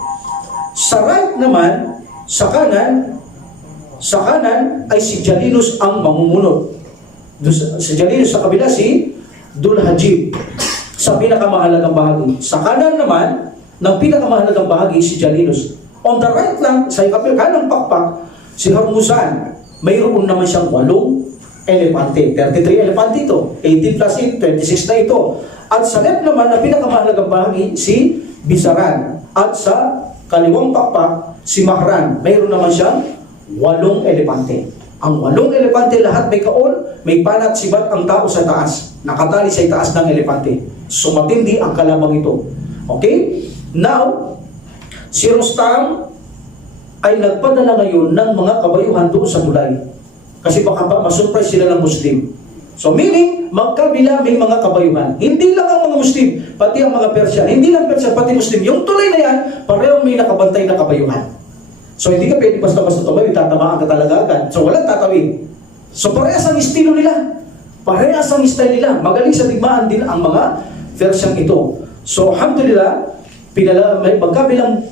Sa right naman, sa kanan ay si Jalinus ang mamumunod. Si Jalinus sa kabila si Dulhajib sa pinakamahalagang bahagi. Sa kanan naman, ng pinakamahalagang bahagi si Jalinus. On the right lang, sa kanang pakpak, si Hormuzan, mayroon naman siyang 8 elepante. 33 elepante ito. 18 plus 8, 26 na ito. At sa left naman, na pinakamahalagang bahagi, si Bisaran. At sa kaliwang pakpak, si Mahran, mayroon naman siyang 8 elepante. Ang 8 elepante lahat may kaon, may panat sibat ang tao sa taas. Nakatali sa itaas ng elepante. So matindi ang kalabang ito. Okay? Now, si Rustam ay nagpadala ngayon ng mga kabayuhan doon sa tulay. Kasi baka masurprise sila ng Muslim. So meaning, magkabila may mga kabayuhan. Hindi lang ang mga Muslim, pati ang mga Persian. Hindi lang Persian, pati Muslim. Yung tulay na yan, parehong may nakabantay na kabayuhan. So hindi ka pwede basta-basta tumawid, tatamaan ka talaga agad. So walang tatawid. So parehas ang estilo nila. Parehas ang style nila. Magaling sa digmaan din ang mga Persian ito. So alhamdulillah, magkabilang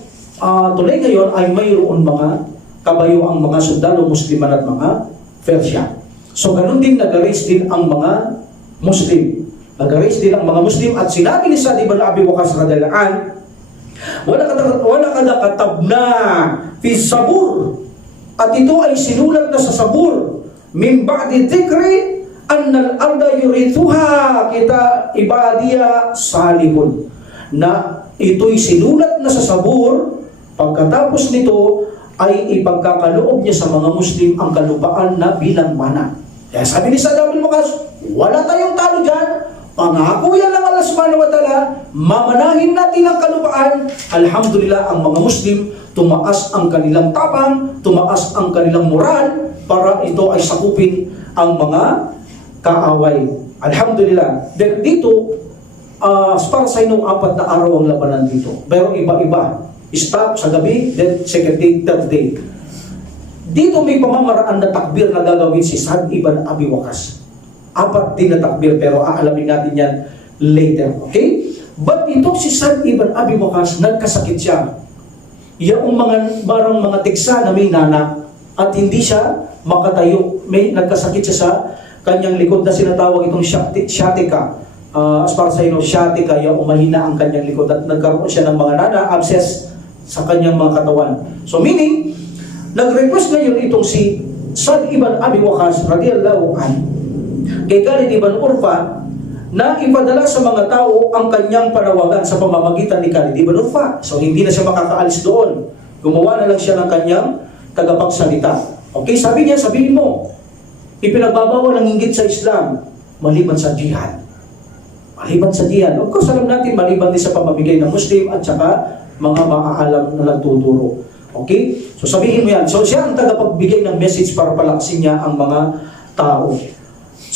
tulay ngayon ay mayroon mga kabayo ang mga sundalo, Musliman at mga Persian. So ganun din nag-raise din ang mga Muslim. Nag-raise din ang mga Muslim at sinabi ni Sa'd ibn Abi Waqqas radhiyallahu anhu, wala kada katabna fi sabur, at ito ay sinulat na sa sabur min ba'di dhikri anna al-arda yurithuha kita ibadiya salihun, na ito'y sinulat na sa sabur pagkatapos nito ay ipagkakaloob niya sa mga Muslim ang kalupaan na bilang mana. Kaya sabi ni Sa'd ibn Abi Waqqas, wala tayong talo dyan. Pangako yan ng Allah subhanahu wa ta'ala, mamanahin natin ang kalupaan. Alhamdulillah, ang mga Muslim, tumaas ang kanilang tapang, tumaas ang kanilang moral, para ito ay sakupin ang mga kaaway. Alhamdulillah. Then dito, para sa inyong 4 na araw ang labanan dito. Pero iba-iba. Start sa gabi, then second day, third day. Dito may pamamaraan na takbir na gagawin si Sa'd ibn Abi Waqqas. 4 din na takbir, pero aalamin natin yan later. Okay? But itong si Sa'd ibn Abi Waqqas, nagkasakit siya. Yung mga tiksa na may nanak at hindi siya makatayo. May nagkasakit siya sa kanyang likod na sinatawag itong sciatica. As para sa inyo, sciatica, yung umahina ang kanyang likod at nagkaroon siya ng mga abscess sa kanyang mga katawan. So meaning, nag-request ngayon itong si Sa'd ibn Abi Waqqas radhiyallahu anhu kay Khalid ibn Urfa na ipadala sa mga tao ang kanyang panawagan sa pamamagitan ni Khalid ibn Urfa. So hindi na siya makakaalis doon. Gumawa na lang siya ng kanyang tagapagsalita. Okay, sabi niya, sabihin mo, ipinagbabawal ang inggit sa Islam maliban sa jihad. Maliban sa jihad. Of course, alam natin, maliban din sa pamamigay ng Muslim at saka mga maaalam na nagtuturo. Okay? So sabihin mo yan. So siya ang tagapagbigay ng message para palaksin niya ang mga tao.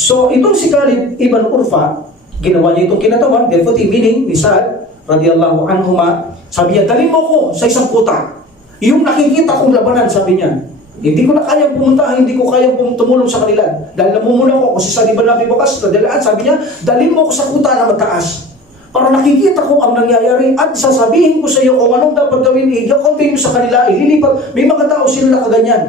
So itong si Khalid ibn Urfa, ginawa niya itong kinatawan, deputy, meaning ni Sa'd radiyallahu anhuma, sabi niya, dalhin mo ko sa isang kuta. Yung nakikita kong labanan, sabi niya, hindi ko na kayang pumunta, hindi ko kayang tumulong sa kanila. Dahil namumula ko, kasi Sa'd ibn Abi Waqqas, sabi niya, dalhin mo ko sa kuta na mataas. Para nakikita ko ang nangyayari at sasabihin ko sa iyo kung anong dapat gawin, i-continue sa kanila, ililipat. May mga tao sila na kaganyan.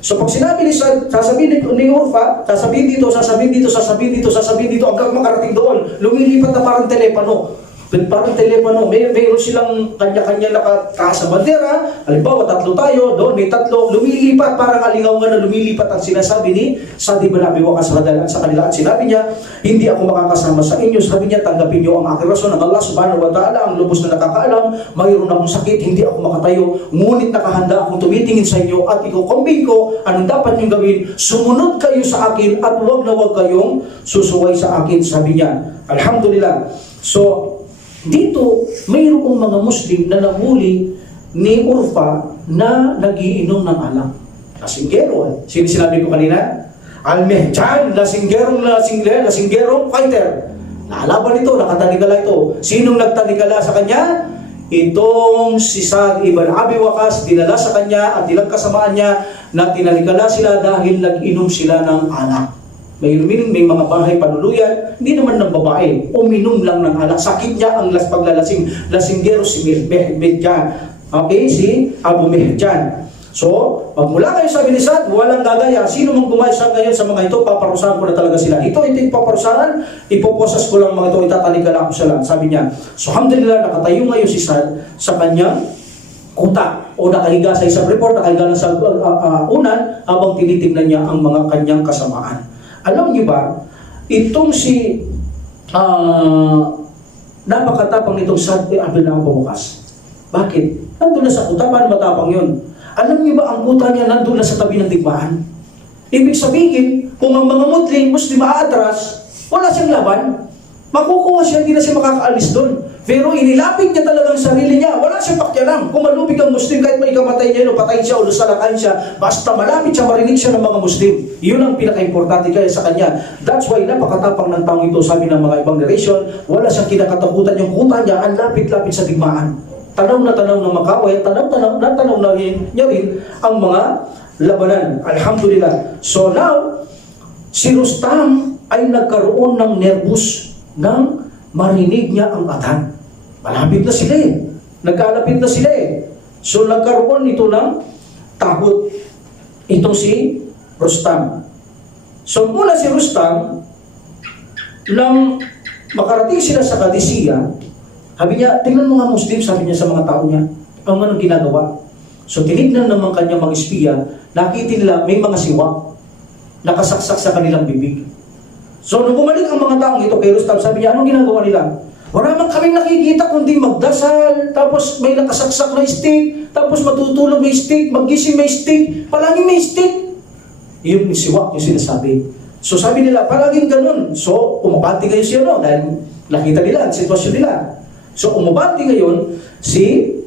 So pag sinabi ni Sa'd, sasabihin ni Urfa, sasabihin dito, hanggang makarating doon, lumilipat na parang telepono. Parang telepono, mayroon silang kanya-kanya nakataas sa bandera. Halimbawa, 3 tayo, doon may 3, lumilipat, parang alingawan na lumilipat ang sinasabi ni Sadi Ibn Abi Waqqas sa kanila. At sinabi niya, hindi ako makakasama sa inyo. Sabi niya, tanggapin niyo ang aking rason ng Allah subhanahu wa ta'ala, ang lubos na nakakaalam, mayroon akong sakit, hindi ako makatayo, ngunit nakahanda akong tumitingin sa inyo at ikukumbin ko anong dapat niyong gawin. Sumunod kayo sa akin at huwag na huwag kayong susuway sa akin, sabi niya. Alhamdulillah. So, dito, mayroong mga Muslim na nahuli ni Urfa na nagiinom ng alak. Lasinggero. Sino sinabi ko kanina? Al-Mihjan, lasinggerong fighter. Naalaban ito, nakatanikala ito. Sinong nagtanikala sa kanya? Itong si Sa'd ibn Abi Waqqas, dinala sa kanya at ilang kasamaan niya na tinanikala sila dahil nag-inom sila ng alak. May mga bahay panuluyan, hindi naman ng babae, uminom lang ng alak. Sakit niya ang paglalasing. Lasinggero si Mihjan. Okay, si Abu Mihjan. So, pagmula kayo sabi ni Sa'd, walang gagaya. Sino mong gumaysa ngayon sa mga ito, paparusahan ko na talaga sila. Ito paparusahan, ipoposas ko lang mga ito, itatanikala ko sila. Sabi niya, so alhamdulillah, nakatayo ngayon si Sa'd sa kanyang kuta o nakahiga sa isang report, nakahiga lang sa unan habang tinitingnan niya ang mga kanyang kasamaan. Alam niyo ba, itong si napakatapang nitong Sa'd ibn Abi Waqqas. Bakit? Nandun na sa kuta, paano matapang yun? Alam niyo ba, ang kuta niya nandun na sa tabi ng digmaan? Ibig sabihin, kung ang mga Muslim aatras, wala siyang laban. Makukuha siya, hindi na siya makakaalis doon. Pero inilapit niya talagang sarili niya. Wala siyang pakialam. Kung malubig ang Muslim, kahit may kamatay niya, patayin siya o lusalakan siya, basta malapit siya, marinig siya ng mga Muslim. Yun ang pinaka-importante kaya sa kanya. That's why napakatapang ng taong ito, sabi ng mga ibang narration, wala siyang kinakatakutan. Yung kuta niya, ang lapit-lapit sa digmaan. Tanaw na makaway, tanaw na niya rin ang mga labanan. Alhamdulillah. So now, si Rustam ay nagkaroon ng nervous nang marinig niya ang adhan. Malapit na sila eh. Nagkalapit na sila eh. So nagkaroon nito ng takot. Ito si Rustam. So mula si Rustam, nang makarating sila sa Qadisiyah, sabi niya, tingnan mo nga Muslim, sabi niya sa mga tao niya, ang anong ginagawa. So tinignan naman kanya mga espiya, nakita nila may mga siwak, nakasaksak sa kanilang bibig. So nung bumalik ang mga taong ito kay Rustam, sabi niya, anong ginagawa nila? Wala man kaming nakikita kundi magdasal, tapos may nakasaksak na stick, tapos matutulog may stick, maggising may stick, palaging may stick. Yun yung siwak yung sinasabi. So sabi nila, palaging ganun. So umabati ngayon siya, no? Dahil nakita nila ang sitwasyon nila. So umabati ngayon si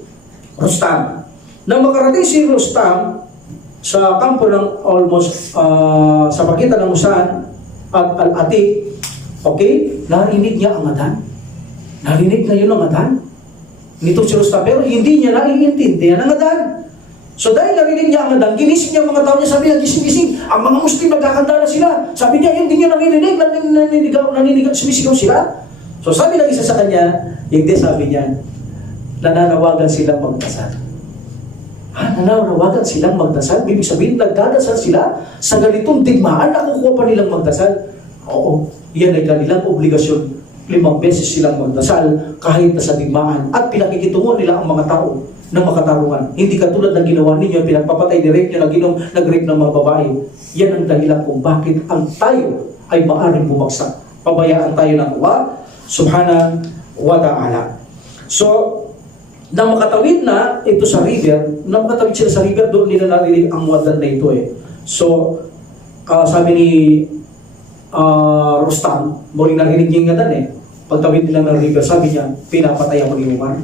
Rustam. Nang makarating si Rustam sa kampo ng almost sa pagitan ng Usan at Al-Atiq, okay, narinig niya ang adhan. Narinig na yun ang adhan nito si Rustam, pero hindi niya naiintindihan ang adhan. So dahil narinig niya ang adhan, ginising niya ang mga tao niya, sabi niya, gising-gising, ang mga Muslim nagkakanda na sila. Sabi niya, hindi niya naninigaw, sumisigaw sila. So sabi ng isa sa kanya, hindi, sabi niya, nananawagan silang magdasal. Nananawagan silang magdasal? Ibig sabihin, nagdadasal sila sa ganitong digmaan, nakukuha pa nilang magdasal. Oo, yan ay kanilang obligasyon. 5 beses silang magdasal kahit na sa digmaan. At pinakikitungo nila ang mga tao ng makatarungan. Hindi katulad ng ginawa ninyo, pinagpapatay, ni-rape nyo, nag-rape ng mga babae. Yan ang dahilan kung bakit ang tayo ay maaaring bumagsak. Pabayaan tayo ng Allah subhanahu wa ta'ala. So, nang makatawid na ito sa river, nang makatawid sila sa river, doon nila narinig ang wadan na ito eh. So, sabi ni Rustam, muling narinig niya yung wadan eh. Pagtawid nila ng river, sabi niya, pinapatay ako ni Umar.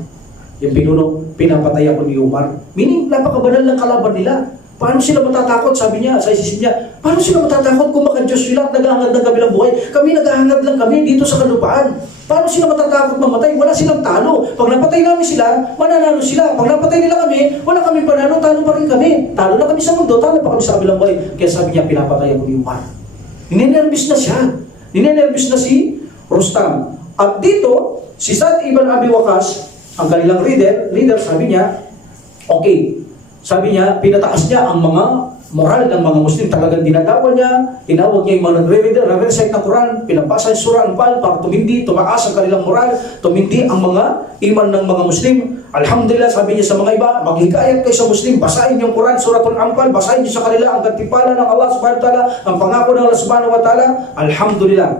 Yung pinuno, pinapatay ako ni Umar. Meaning, napakabanal ng kalaban nila. Paano sila matatakot? Sabi niya, sa isisip niya, paano sila matatakot kung maka-Diyos sila at naghahangad ng kabilang buhay? Kami naghahangad lang kami dito sa kalupaan. Paano sila matatakot mamatay? Wala silang talo. Pag napatay namin sila, mananalo sila. Pag napatay nila kami, wala kami panalo, talo pa rin kami. Talo na kami sa mundo, talo pa kami sa kabilang buhay. Kaya sabi niya, pinapatay ako ni Umar. Ninenervous na siya. Ninenervous na si Rustam. At dito, si Sa'd ibn Abi Waqqas, ang kanilang leader, sabi niya, okay. Sabi niya, pinataas niya ang mga moral ng mga Muslim. Talagang dinadawa niya, tinawag niya yung mga nagre-recite ng Quran, pinabasa yung surah Anfal para tumindi, tumaas ang kanilang moral, tumindi ang mga iman ng mga Muslim. Alhamdulillah, sabi niya sa mga iba, maghikayat kayo sa Muslim, basahin yung Quran, suratul Anfal, basahin niyo sa kanila ang gantimpala ng Allah subhanahu wa ta'ala, ang pangako ng Allah subhanahu wa ta'ala. Alhamdulillah.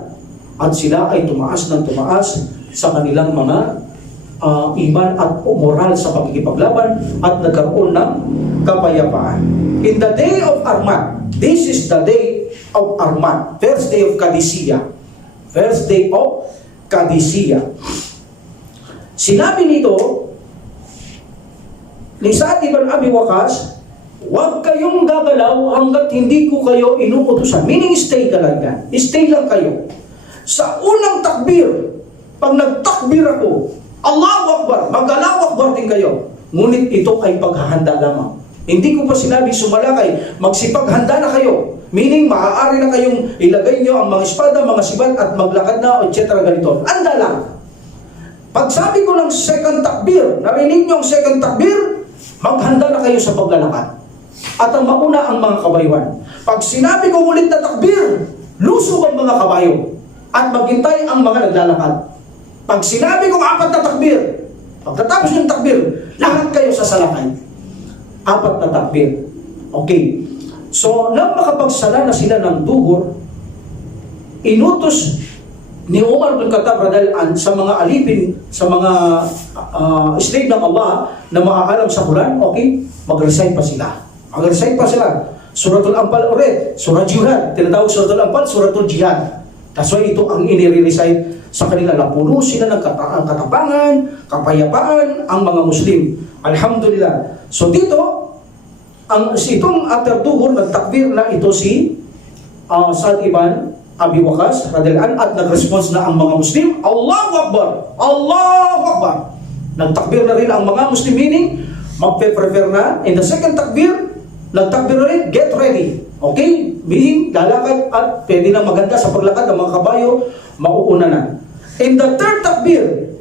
At sila ay tumaas ng tumaas sa kanilang mga iman at moral sa pagkikipaglaban at nagkaroon ng kapayapaan. In the day of Arman, this is the day of Arman, first day of Qadisiyah. First day of Qadisiyah. Sinabi nito ni Sa'd ibn Abi Waqqas, huwag kayong gagalaw hanggat hindi ko kayo inuutusan. Meaning, stay ka lang yan. Stay lang kayo. Sa unang takbir, pag nagtakbir ako, Allahu Akbar, mag-Allahu Akbar din kayo. Ngunit ito ay paghahanda lamang. Hindi ko pa sinabi sumalakay, magsipaghanda na kayo. Meaning, maaari na kayong ilagay nyo ang mga espada, mga sibat at maglakad na, etc. ganito. Anda lang. Pag sabi ko ng second takbir, narinig nyo ang second takbir, maghanda na kayo sa paglalakad. At ang mauna ang mga kabayuan. Pag sinabi ko ulit na takbir, lusog ang mga kabayo. At maghintay ang mga naglalakad. Pag sinabi kong 4 na takbir, pagkatapos ng takbir, lahat kayo sasalakay. 4 na takbir. Okay. So, nang makapagsala na sila ng duhur, inutos ni Umar bin Khattab radhiyallahu anhu sa mga alipin, sa mga slave ng Allah na makakalam sa Quran, okay, mag-recite pa sila. Mag-recite pa sila. Suratul Anfal ulit, surah Jihad. Tinatawag Suratul Anfal, Suratul Jihad. That's why ito ang inire-recite sa kanila. Napuno sila ng katapangan, kapayapaan ang mga Muslim. Alhamdulillah. So dito, itong after duhur, nagtakbir na ito si Sa'd ibn Abi Waqqas radhiyallahu anhu, at nag-response na ang mga Muslim, Allahu Akbar! Allahu Akbar! Nagtakbir na rin ang mga Muslim, meaning magpe-prepare na. In the second takbir, nagtakbir na rin, get ready. Okay? Meaning, lalakad at pwede na maganda sa paglakad ng mga kabayo, mauuna na. In the third takbir,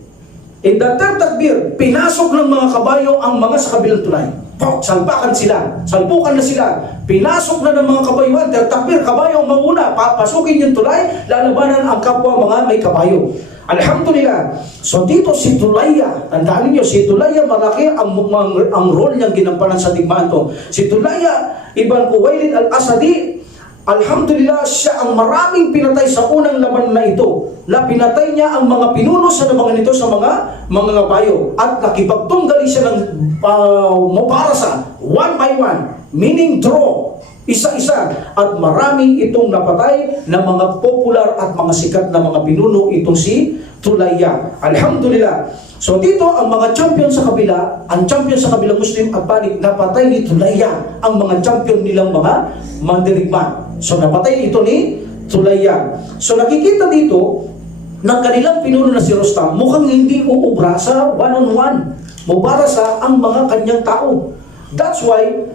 pinasok ng mga kabayo ang mga sa kabilang tulay. Salpakan sila. Salpukan na sila. Pinasok na ng mga kabayuan. Third takbir, kabayo ang mauna. Papasukin yung tulay, lalabanan ang kapwa mga may kabayo. Alhamdulillah. So dito si Tulayya, tandaan niyo, si Tulayya malaki ang role niyang ginampanan sa digmaan to. Si Tulayya ibn Khuwailid al-Asadi, alhamdulillah, siya ang maraming pinatay sa unang laban na ito. Na pinatay niya ang mga pinuno sa labangan nito sa mga kabayo. At nakipagtunggali siya ng mubarasa, one by one, meaning draw. Isa-isa, at marami itong napatay na mga popular at mga sikat na mga pinuno itong si Tulayya. Alhamdulillah. So dito, ang mga champion sa kabila, ang champion sa kabilang Muslim at panik, napatay ni Tulayya ang mga champion nilang mga mandirigma. So napatay ito ni Tulayya. So nakikita dito, ng kanilang pinuno na si Rustam, mukhang hindi uubra sa one-on-one. Mubarasa ang mga kanyang tao. That's why,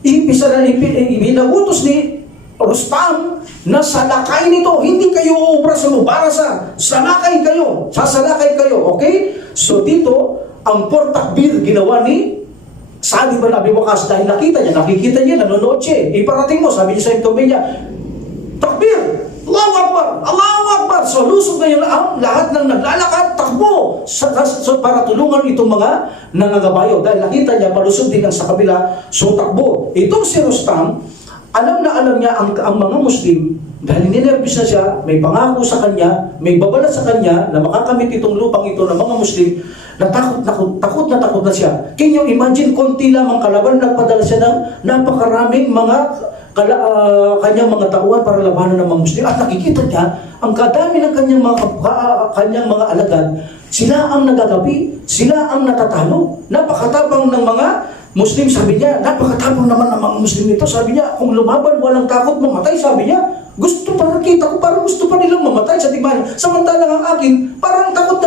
ibinagutos ni Rustam na salakay nito. Hindi kayo uubra sa mubarasa. Salakay kayo. Sasalakay kayo. Okay? So dito, ang takbir ginawa ni Sa'd ibn Abi Waqqas dahil nakikita niya, nanonood siya. Iparating mo, sabi niya sa intobe niya, takbir! Allahu Akbar! Allahu Akbar! So lusog na yung lahat ng naglalakad, takbo! So, para tulungan itong mga nangangabayo. Dahil nakita niya, malusog din ang sa kabila, so takbo. Itong si Rustam, alam niya ang mga Muslim, dahil ninervous na siya, may pangako sa kanya, may babala sa kanya na makakamit itong lupang ito ng mga Muslim, takot na siya. Can you imagine, konti lang ang kalaban, nagpadala siya ng napakaraming mga kanyang mga tauhan para labanan ng mga Muslim. At nakikita niya, ang kadami ng kanyang mga alagad, sila ang nagagabi, sila ang natatalo. Napakatabang ng mga Muslim, sabi niya, napakatabang naman ng mga Muslim nito. Sabi niya, kung lumaban, walang takot mamatay, sabi niya. Gusto pa nakita ko, parang gusto pa nilang mamatay sa digmaan. Samantalang ang akin, parang takot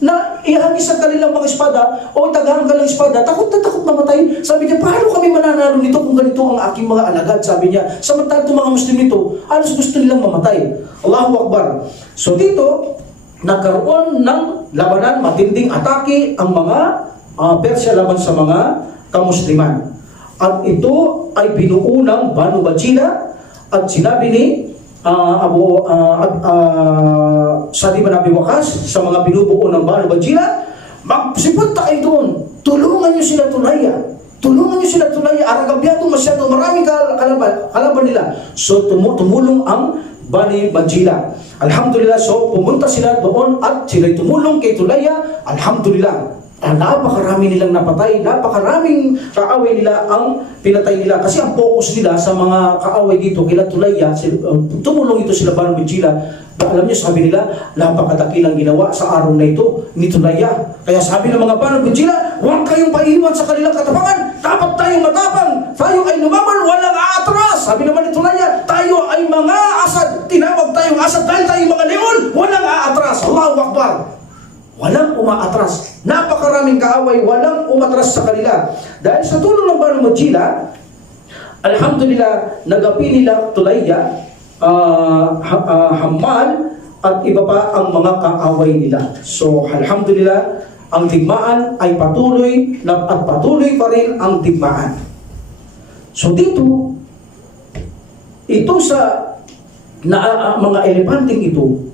na ihagis ang kanilang mga espada o tagahan ka lang espada, takot na takot mamatay. Sabi niya, paano kami mananalo nito kung ganito ang aking mga alagad? Sabi niya, samantalang itong mga Muslim nito, alos gusto nilang mamatay. Allahu Akbar. So dito, nagkaroon ng labanan, matinding atake ang mga Persya laban sa mga kamusliman. At ito ay binuo ng Banu Bajila at sinabi ni Sa'd ibn Abi Waqqas sa mga binubuo ng Banu Bajila, magsipunta kayo doon, tulungan niyo sila Tulaya. Tulungan niyo sila Tulaya, aragabyado masyado, maraming kalaban nila. So tumulong ang Bani Bajila. Alhamdulillah, so pumunta sila doon at sila'y tumulong kay Tulaya. Alhamdulillah. Napakarami nilang napatay, napakaraming kaaway nila ang pinatay nila. Kasi ang focus nila sa mga kaaway dito, kila Tulaya, tumulong ito sila Banu Bajila. Alam niyo, sabi nila, napakadakilang ginawa sa araw na ito ni Tulaya. Kaya sabi ng mga Banu Bajila, huwag kayong paiwan sa kanilang katapangan. Dapat tayong matapang. Tayo ay lumaban, walang aatras. Sabi naman ni Tulaya, tayo ay mga asad. Tinawag tayong asad dahil tayo mga leon, walang aatras. Allahu Akbar. Walang umaatras. Napakaraming kaaway, walang umatras sa kanila. Dahil sa tulong ng Banu Bajila, alhamdulillah, nagapi nila Tulaya, Hammal, at iba pa ang mga kaaway nila. So, alhamdulillah, ang digmaan ay patuloy at patuloy pa rin ang digmaan. So, dito, ito sa mga elepanting ito,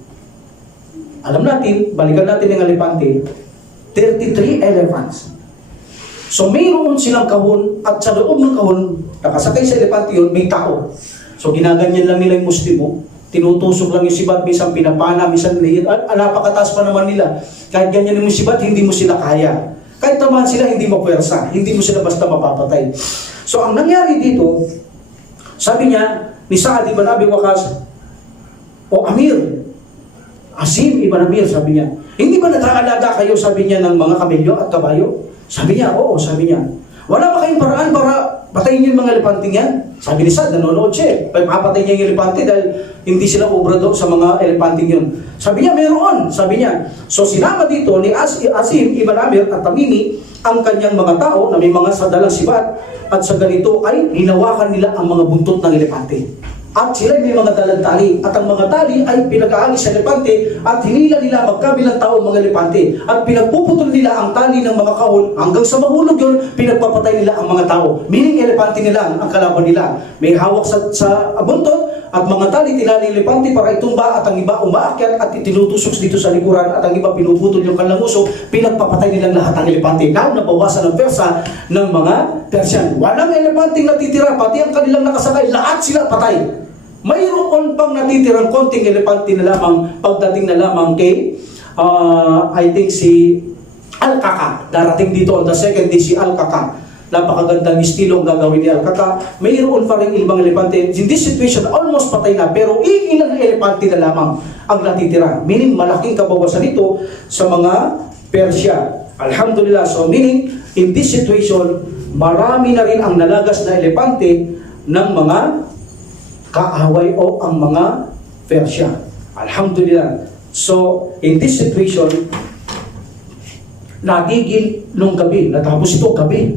alam natin, balikan natin ng elepante, 33 elephants. So mayroon silang kahon at sa loob ng kahon, nakasakay sa elepante yun, may tao. So ginaganyan lang nila yung Muslimo, tinutusok lang yung sibat, minsan pinapana, minsan napakataas pa naman nila. Kahit ganyan yung sibat, hindi mo sila kaya. Kahit tamaan sila, hindi mo pwersa, hindi mo sila basta mapapatay. So ang nangyari dito, sabi niya, ni Sa'd ibn Abi Waqqas, o Amir, Asim ibn Amir, sabi niya, hindi ba nag-aalaga kayo, sabi niya, ng mga kamelyo at kabayo? Sabi niya, oo, sabi niya. Wala ba kayong paraan para patayin niyo yung mga elepanting yan? Sabi ni Sa'd, nanonood siya. Papatay niya yung elepante dahil hindi sila obrado sa mga elepanting yun. Sabi niya, meron, sabi niya. So sinama dito ni Asim ibn Amir at Tamimi ang kanyang mga tao na may mga sadalang sibat, at sa ganito ay hinawakan nila ang mga buntot ng elepante. At sila may mga dalang tali. At ang mga tali ay pinag-aagis sa elepante at hinila nila magkabilang tao mga elepante. At pinagpuputol nila ang tali ng mga kahon hanggang sa mahulog yun, pinagpapatay nila ang mga tao. Meaning elepante nila ang kalaban nila. May hawak sa buntot at mga tali tinali elepante para itumba, at ang iba umaakyat at itinutusok dito sa likuran, at ang iba pinuputol yung kanilang uso, pinagpapatay nilang lahat ang elepante. Now, nabawasan ang persa ng mga Persian. Walang elepanteng natitira, pati ang kanilang nakasakay, lahat sila patay. Mayroon pang natitirang konting elepante na lamang pagdating na lamang kay I think si Al-Kaka. Darating dito on the second day si Al-Kaka. Napakagandang estilo ang gagawin ni Al-Kaka. Mayroon pa rin ibang elepante. In this situation, almost patay na, pero ilan na elepante na lamang ang natitira. Meaning malaking kabawasan ito sa mga Persia. Alhamdulillah. So meaning, in this situation, marami na rin ang nalagas na elepante ng mga kaaway o ang mga Persia. Alhamdulillah. So, in this situation, natigil nung gabi, natapos ito gabi,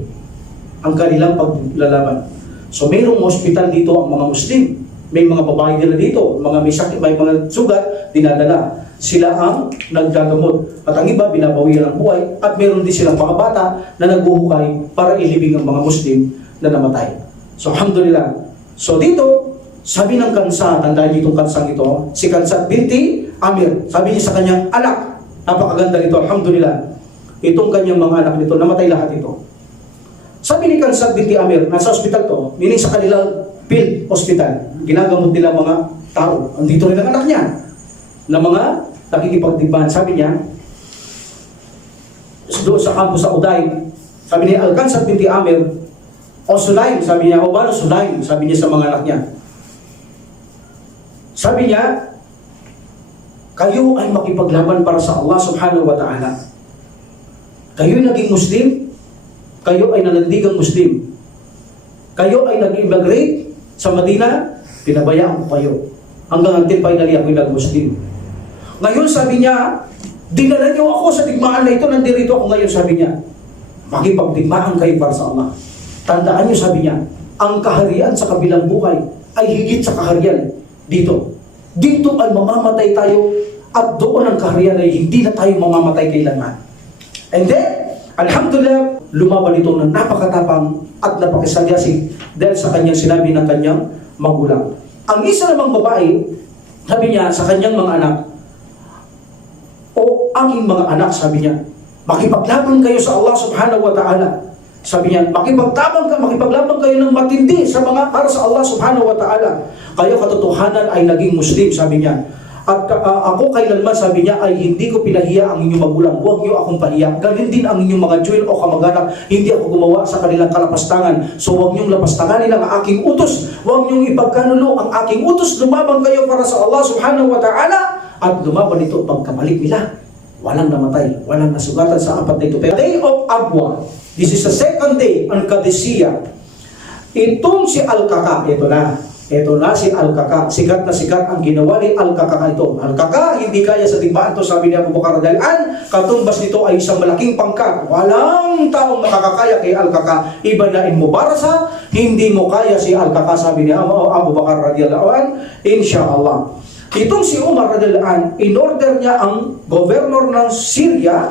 ang kanilang paglalaban. So, mayroong hospital dito ang mga Muslim. May mga babae nila dito, mga may sakit, may mga sugat, dinadala. Sila ang naggagamot. At ang iba, binabawian ang buhay. At mayroon din silang mga bata na naghuhukay para ilibing ang mga Muslim na namatay. So, alhamdulillah. So, dito, sabi ng kansa, tandaan niyo itong kansang ito, si Kansat binti Amir, sabi niya sa kanyang anak, napakaganda nito, alhamdulillah, itong kanyang mga anak nito, namatay lahat ito. Sabi ni Kansat binti Amir, nasa hospital to, meaning sa kanilang field hospital, ginagamot nila mga tao, andito rin ang anak niya, na mga nakikipagdigmaan. Sabi niya, doon sa campus sa Uday, sabi ni Al-Kansat binti Amir, o Sulaim, sabi niya, o ba Sulaim, sabi niya sa mga anak niya. Sabi niya, kayo ay makipaglaban para sa Allah subhanahu wa ta'ala. Kayo naging Muslim, kayo ay nanandigang Muslim. Kayo ay nag-immigrate sa Madina, pinabayaan ko kayo. Hanggang until finally ako'y nag-Muslim. Ngayon sabi niya, dinala niyo ako sa digmaan na ito, nandirito ako ngayon, sabi niya. Makipagdigmaan kayo para sa Allah. Tandaan niyo, sabi niya, ang kaharian sa kabilang buhay ay higit sa kaharian dito. Dito ay mamamatay tayo, at doon ang kaharian ay hindi na tayo mamamatay kailanman. And then, alhamdulillah, lumaban ito ng napakatapang at napakasalyasig dahil sa kanyang sinabi ng kanyang magulang. Ang isa namang babae, sabi niya sa kanyang mga anak, "O aking mga anak," sabi niya, "makipaglaban kayo sa Allah subhanahu wa ta'ala." Sabi niya, makipaglaban kayo ng matindi para sa Allah subhanahu wa ta'ala. Kayo katotohanan ay naging Muslim, sabi niya. At ako kailanman, sabi niya, ay hindi ko pinahiya ang inyong magulang. Huwag niyo akong pahiya. Ganin din ang inyong mga jewel o kamag-anak. Hindi ako gumawa sa kanilang kalapastangan. So huwag niyong lapastanganin ang aking utos. Huwag niyong ipagkanulo ang aking utos. Lumabang kayo para sa Allah subhanahu wa ta'ala. At lumaban ito pagkamalik nila. Walang namatay, walang nasugatan sa apat na ito. Pero Day of Abwa, this is the second day on Qadisiyah. Itong si Al-Kaka, ito na si Al-Kaka. Sikat na sikat ang ginawa ni Al-Kaka ito. Al-Kaka, hindi kaya sa timbaan to, sabi ni Abu Bakar Radhiyallahu, katumbas nito ay isang malaking pangkat. Walang taong makakakaya kay Al-Kaka. Iba na in Mubarasa, hindi mo kaya si Al-Kaka, sabi ni Abu Bakar Radhiyallahu, insyaAllah. Itong si Umar radhiyallahu, in-order niya ang governor ng Syria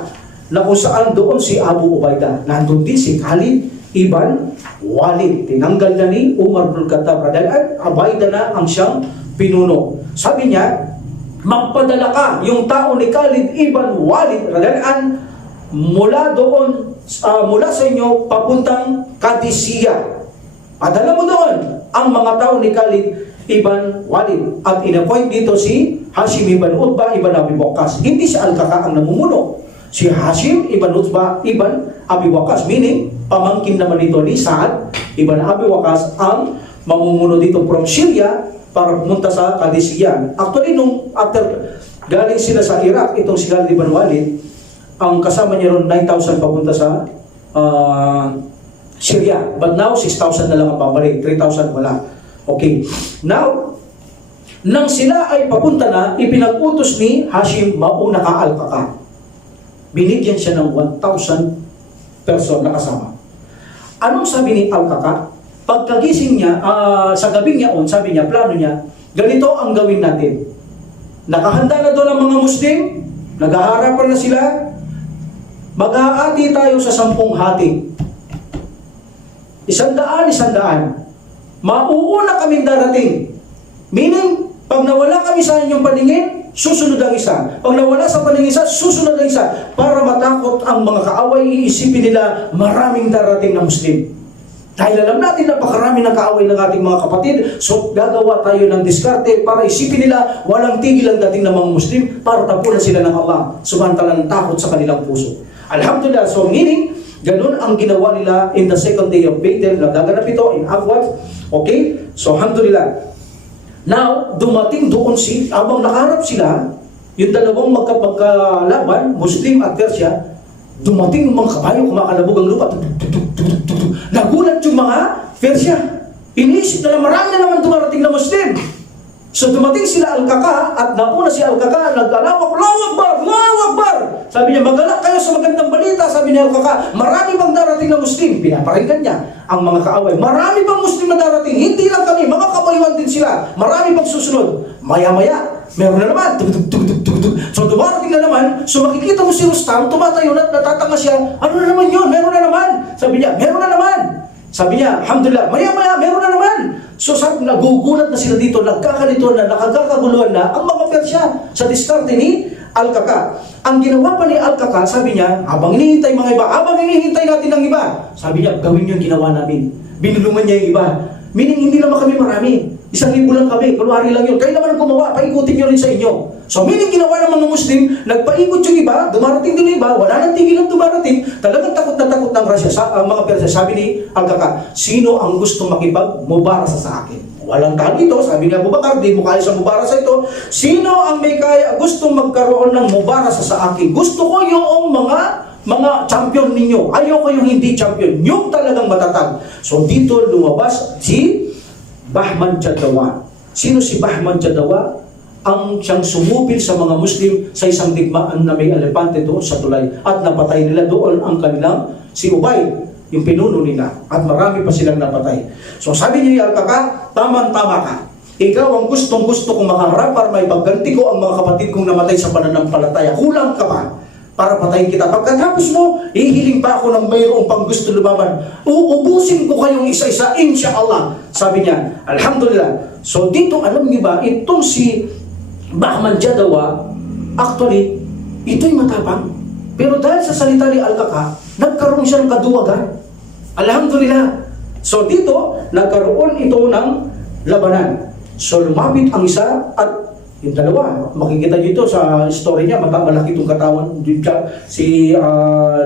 na kung saan doon si Abu Ubaidah. Nandun din si Khalid ibn Walid. Tinanggal na ni Umar bin Khattab radhiyallahu, Ubaidah na ang siyang pinuno. Sabi niya, magpadala ka yung tao ni Khalid ibn Walid radhiyallahu mula doon, mula sa inyo papuntang Qadisiyah. Padala mo doon ang mga tao ni Khalid ibn Walid. At in-appoint dito si Hashim ibn Utbah ibn Abi Waqqas. Hindi si Al-Kaka ang namumuno. Si Hashim ibn Utbah ibn Abi Waqqas, meaning pamangkin naman dito ni Sa'ad ibn Abi Waqqas ang mamumuno dito from Syria para pumunta sa Qadisiyah. Actually, after galing sila sa Iraq, itong si Khalid ibn Walid, ang kasama niya ron 9,000 papunta sa Syria. But now, 6,000 na lang ang pabalik. 3,000 wala. Okay. Now, nang sila ay papunta na, ipinag-utos ni Hashim, mauna ka Al-Kaka. Binigyan siya ng 1,000 person na kasama. Anong sabi ni Al-Kaka? Pagkagising niya, sa gabing niya sabi niya, plano niya, ganito ang gawin natin. Nakahanda na doon ang mga Muslim, naghaharapan na sila, mag-aati tayo sa 10 hati. 100. Mauuna kaming darating. Meaning, pag nawala kami sa inyong paningin, susunod ang isa. Pag nawala sa paningin isa, susunod ang isa. Para matakot ang mga kaaway, iisipin nila maraming darating na Muslim. Dahil alam natin napakarami ng kaaway ng ating mga kapatid, so gagawa tayo ng diskarte para isipin nila walang tigil ang dating ng mga Muslim para tapunan sila ng Allah. Sumantalang takot sa kanilang puso. Alhamdulillah, so meaning, ganun ang ginawa nila in the second day of Battle. Nagaganap ito in Abwat. Okay? So, alhamdulillah. Now, dumating doon habang nakaharap sila, yung dalawang magkalaban, Muslim at Persia, dumating yung mga kabayo, kumakalabog ang lupa. Nagulat yung mga Persia. Inisip na marami na naman dumarating na Muslim. So dumating sila Al-Kaka at nauna si Al-Kaka, nag-alawak, Allahu Akbar, Allahu Akbar. Sabi niya, magalak kayo sa magandang balita. Sabi ni Al-Kaka, marami bang darating na Muslim? Pinaparinggan niya ang mga kaaway. Marami bang Muslim na darating? Hindi lang kami, mga kabayuan din sila. Marami bang susunod? Maya-maya, meron na naman. So dumarating na naman, so makikita mo si Rustam, tumatayo na, natatanga siya. Ano na naman yun? Meron na naman. Sabi niya, meron na naman. Sabi niya, alhamdulillah, maya-maya, meron na naman. So nagugulat na sila dito, nagkakalito na, nakagkakaguluhan na ang mga Persya sa diskarte ni Al-Kaka. Ang ginawa pa ni Al-Kaka, sabi niya, habang hinihintay mga iba, habang hinihintay natin ng iba, sabi niya, gawin yung ginawa namin. Binulungan niya yung iba. Meaning, hindi naman kami marami. 1,000 lang kami, kunwari lang yun. Kayo naman ang gumawa, paikutin nyo rin sa inyo. So, meaning ginawa ng mga Muslim, nagpaikot yung iba, dumarating din yung iba, wala nang tigil ang dumarating, talagang takot na takot ng Russia, ang mga Persia. Sabi ni Al-Kaka, sino ang gusto makipag-mubarasa sa akin? Walang tao ito, sabi ni Abu Bakar, di mo kaya sa mubarasa ito. Sino ang may kaya, gustong magkaroon ng mubarasa sa akin? Gusto ko yung mga champion ninyo. Ayoko yung hindi champion, yung talagang matatag. So, dito lumabas si Bahman Jadawa. Sino si Bahman Jadawa? Ang siyang sumupil sa mga Muslim sa isang digmaan na may elepante doon sa tulay. At napatay nila doon ang kanilang si Ubay, yung pinuno nila. At marami pa silang napatay. So sabi niya Al-Kaka, tama-tama ka. Ikaw ang gustong-gusto kong makaharap para may pagganti ko ang mga kapatid kong namatay sa pananampalataya. Kulang ka pa. para patayin kita. Pagkatapos mo, hihiling pa ako ng mayroong pang gusto lumaban. Uubusin ko kayong isa-isa, insyaAllah. Sabi niya, alhamdulillah. So dito, alam niyo ba, itong si Bahman Jadawa, actually, ito'y matapang. Pero dahil sa salita ni Al-Kaka, nagkaroon siya ng kaduwagan. Alhamdulillah. So dito, nagkaroon ito ng labanan. So lumapit ang isa at yung dalawa. Makikita nyo ito sa story niya, malaki itong katawan. Si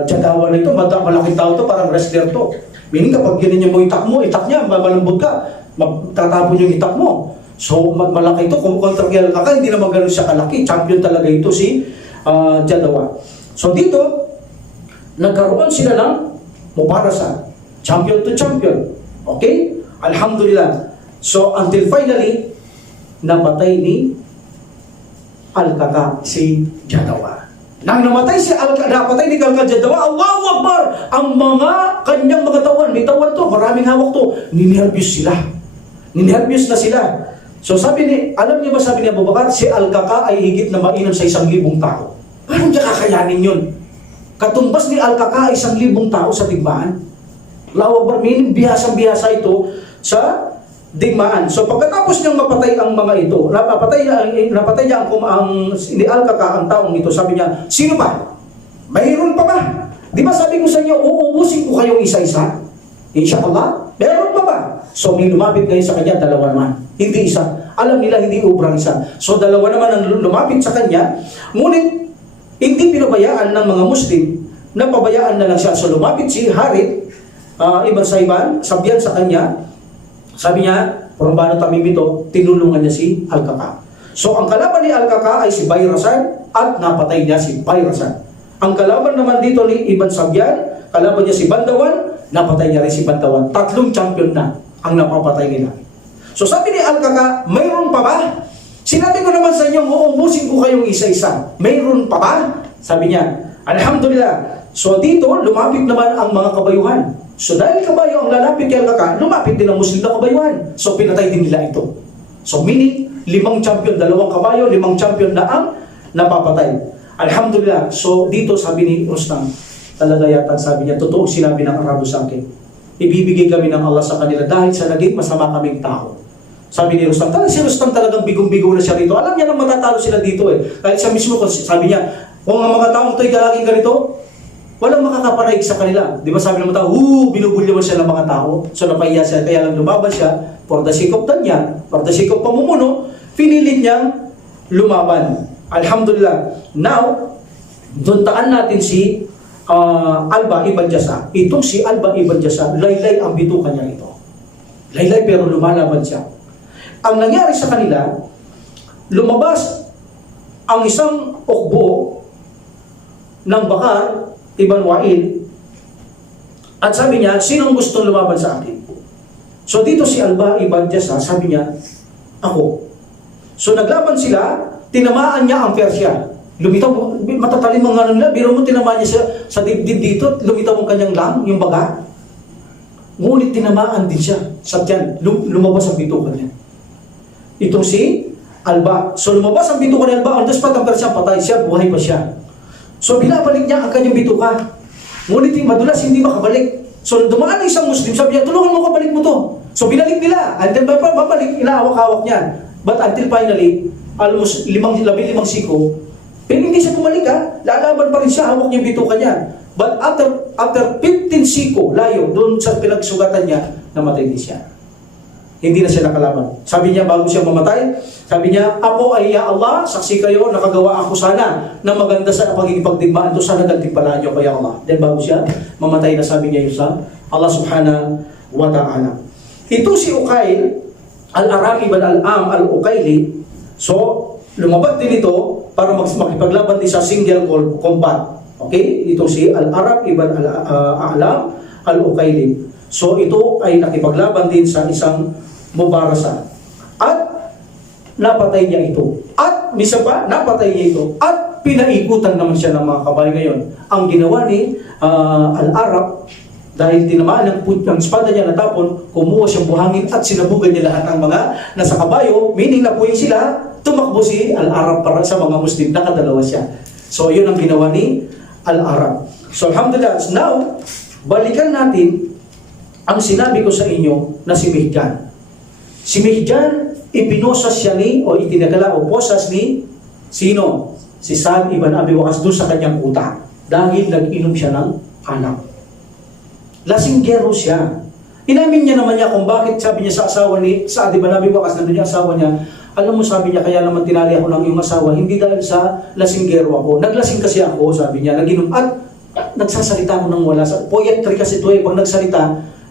Jadawa na ito, malaki tao ito, parang wrestler to. Meaning kapag ganyan mo itak niya, malambot ka, tatapon yung itak mo. So malaki ito, kung kontra kay Al-Kaka, hindi naman ganun siya kalaki. Champion talaga ito si Jadawa. So dito, nagkaroon sila ng mubarasa. Champion to champion. Okay? Alhamdulillah. So until finally, napatay ni Al-Kaka si Jadawa. Nang namatay si napatay ni Al-Kaka Jadawa, Allahu Akbar! Ang mga kanyang mga tawan, may tawan to, maraming hawak to, ninervyos sila. Ninervyos na sila. So sabi ni, alam niyo ba sabi ni Abu Bakar, si Al-Kaka ay higit na mainam sa 1,000 tao. Paano niya kakayanin yun? Katumbas ni Al-Kaka ay 1,000 tao sa digmaan. Allahu Akbar, meaning bihasang-bihasa ito sa digmaan. So pagkatapos niyang mapatay ang mga ito, napatay niya ang ni Al-Kaka ang taong ito, sabi niya, sino pa? Mayroon pa ba? Di ba sabi ko sa inyo, uubusin ko kayong isa-isa? Inshallah, meron pa ba? So may lumapit ngayon sa kanya, dalawa naman. Hindi isa. Alam nila, hindi ubrang isa. So dalawa naman ang lumapit sa kanya, ngunit hindi pinabayaan ng mga Muslim na pabayaan na lang siya. So lumapit si Harith, Ibn Saiban, sabihan sa kanya, sabi niya, Purbano Tamim ito, tinulungan niya si Al-Kaka. So ang kalaban ni Al-Kaka ay si Bayrasan at napatay niya si Bayrasan. Ang kalaban naman dito ni Ibn Sabyan, kalaban niya si Bandawan, napatay niya rin si Bandawan. 3 champion na ang napapatay nila. So sabi ni Al-Kaka, mayroon pa ba? Sinabi ko naman sa inyo, uubusin ko kayong isa-isa. Mayroon pa ba? Sabi niya, alhamdulillah. So dito, lumapit naman ang mga kabayuhan. So dahil kabayo ang lalapit kay Al-Kaka, lumapit din ang Muslim na kabayuhan. So pinatay din nila ito. So meaning, 5 champion, 2 kabayo, 5 champion na ang napapatay. Alhamdulillah. So dito sabi ni Rustam, talaga yata sabi niya, totoo sinabi ng Arabo sa akin. Ibibigay kami ng Allah sa kanila dahil sa naging masama kaming tao. Sabi ni Rustam, si Rustam talagang bigong-bigo na siya rito. Alam niya nang matatalo sila dito eh. Kahit siya mismo, sabi niya, kung ang mga taong ito'y galaging ganito, walang makakapanaig sa kanila. Di ba sabi ng mga tao, binubulyawan siya ng mga tao. So napahiya siya, kaya lang lumaban siya for the sake of tanya, for the sake of pamumuno, pinilit niyang lumaban. Alhamdulillah. Now, duntaan natin si Alba Ibn Jasa. Itong si Alba Ibn Jasa, laylay ang bitukan niya ito. Laylay pero lumalaban siya. Ang nangyari sa kanila, lumabas ang isang ukbo ng Bakar Ibn Wa'il at sabi niya, sinong gustong lumaban sa akin? So dito si Alba Ibn Jasa, sabi niya, ako. So naglaban sila, tinamaan niya ang Persia. Lumitaw, matatalim mga ano nila, biro mo tinamaan niya sa dibdib dito, lumitaw ang kanyang lang, yung baga. Ngunit tinamaan din siya sa tiyan, lumabas ang bitukan niya. Itong si Alba. So lumabas ang bitukan ni Alba, ang daspat ang Persia, patay siya, buhay pa siya. So binabalik niya ang kanyang bituka. Ngunit madulas hindi makabalik. So dumaan ang isang Muslim, sabi niya, tulungan mo ko, balik mo to. So binalik nila, and then babalik, inahawak-hawak niya. But until finally, almost 15 siko, pero hindi siya bumalik lalaban pa rin siya, hawak niya yung bituka niya. But after 15 siko, layo, doon sa pinagsugatan niya, namatay din siya. Hindi na siya nakalaban. Sabi niya, bago siya mamatay, sabi niya, ako ay ya Allah, saksi kayo, nakagawa ako sana na maganda sa pagkikipagdigmaan ito, sana gantimpalaan niyo kaya Allah. Then bago siya mamatay na, sabi niya yun sa Allah subhanahu wa ta'ala. Ito si Uqail, Al-Aram ibn Al-Am Al-Uqaili, so lumabat din ito para makipaglaban din sa single combat. Okay? Ito si Al-Aram ibn Al-Alam Al-Uqaili. So ito ay nakipaglaban din sa isang mubarasa. At napatay niya ito. At misa pa, napatay niya ito. At pinaikutan naman siya ng mga kabayo ngayon. Ang ginawa ni Al-Arab, dahil tinamaan ng espada niya natapon, kumuha siyang buhangin at sinabugan niya lahat ng mga nasa kabayo, meaning napuwing sila, tumakbo si Al-Arab para sa mga Muslim, nakadalawa siya. So yun ang ginawa ni al-Arab. So alhamdulillah, now, balikan natin ang sinabi ko sa inyo na si Mihjan. Si Mihjan, ipinosas siya ni, o itinagala o posas ni, sino? Si Sa'd ibn Abi Waqqas doon sa kanyang utak. Dahil nag-inom siya ng alak. Lasinggero siya. Inamin niya naman niya kung bakit, sabi niya sa asawa ni Sa'd ibn Abi Waqqas, nandun yung asawa niya, alam mo, sabi niya, kaya naman tinali ako ng iyong asawa, hindi dahil sa lasinggero ako. Naglasing kasi ako, sabi niya, nag-inom at nagsasalita ako ng wala. Poetry kasi ito pag nagsalita,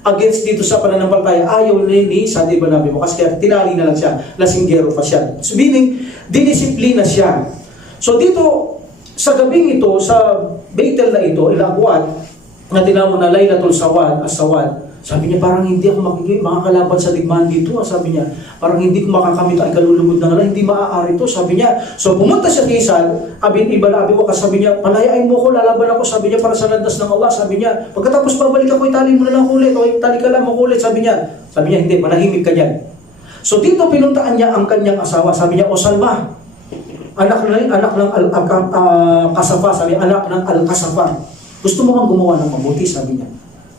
against dito sa pananampalataya, ayaw ni Sa'd ibn Abi Waqqas, kaya tinali na lang siya, lasinggero pa siya. So meaning, dinisiplina siya. So dito, sa gabing ito, sa Beitel na ito, ilagwat, na tinawag na Laylatul Sawad, As-Sawad, sabi niya, parang hindi ako makakalaban sa digmaan dito. Sabi niya, parang hindi ko makakamit ang kalulugod ng ala, hindi maaari ito. Sabi niya, so pumunta siya kay Sa'd ibn Abi Waqqas, sabi niya, palayain mo ko, lalaban ako. Sabi niya, para sa landas ng Allah. Sabi niya, pagkatapos babalik ako, itali mo na lang ulit, o itali ka lang mo ulit. Sabi niya, hindi, manahimik ka dyan. So dito pinuntaan niya ang kanyang asawa. Sabi niya, o Salma, anak ng Kasafa, sabi, anak ng Al-Kasafa, gusto mo kang gumawa ng mabuti, sabi niya.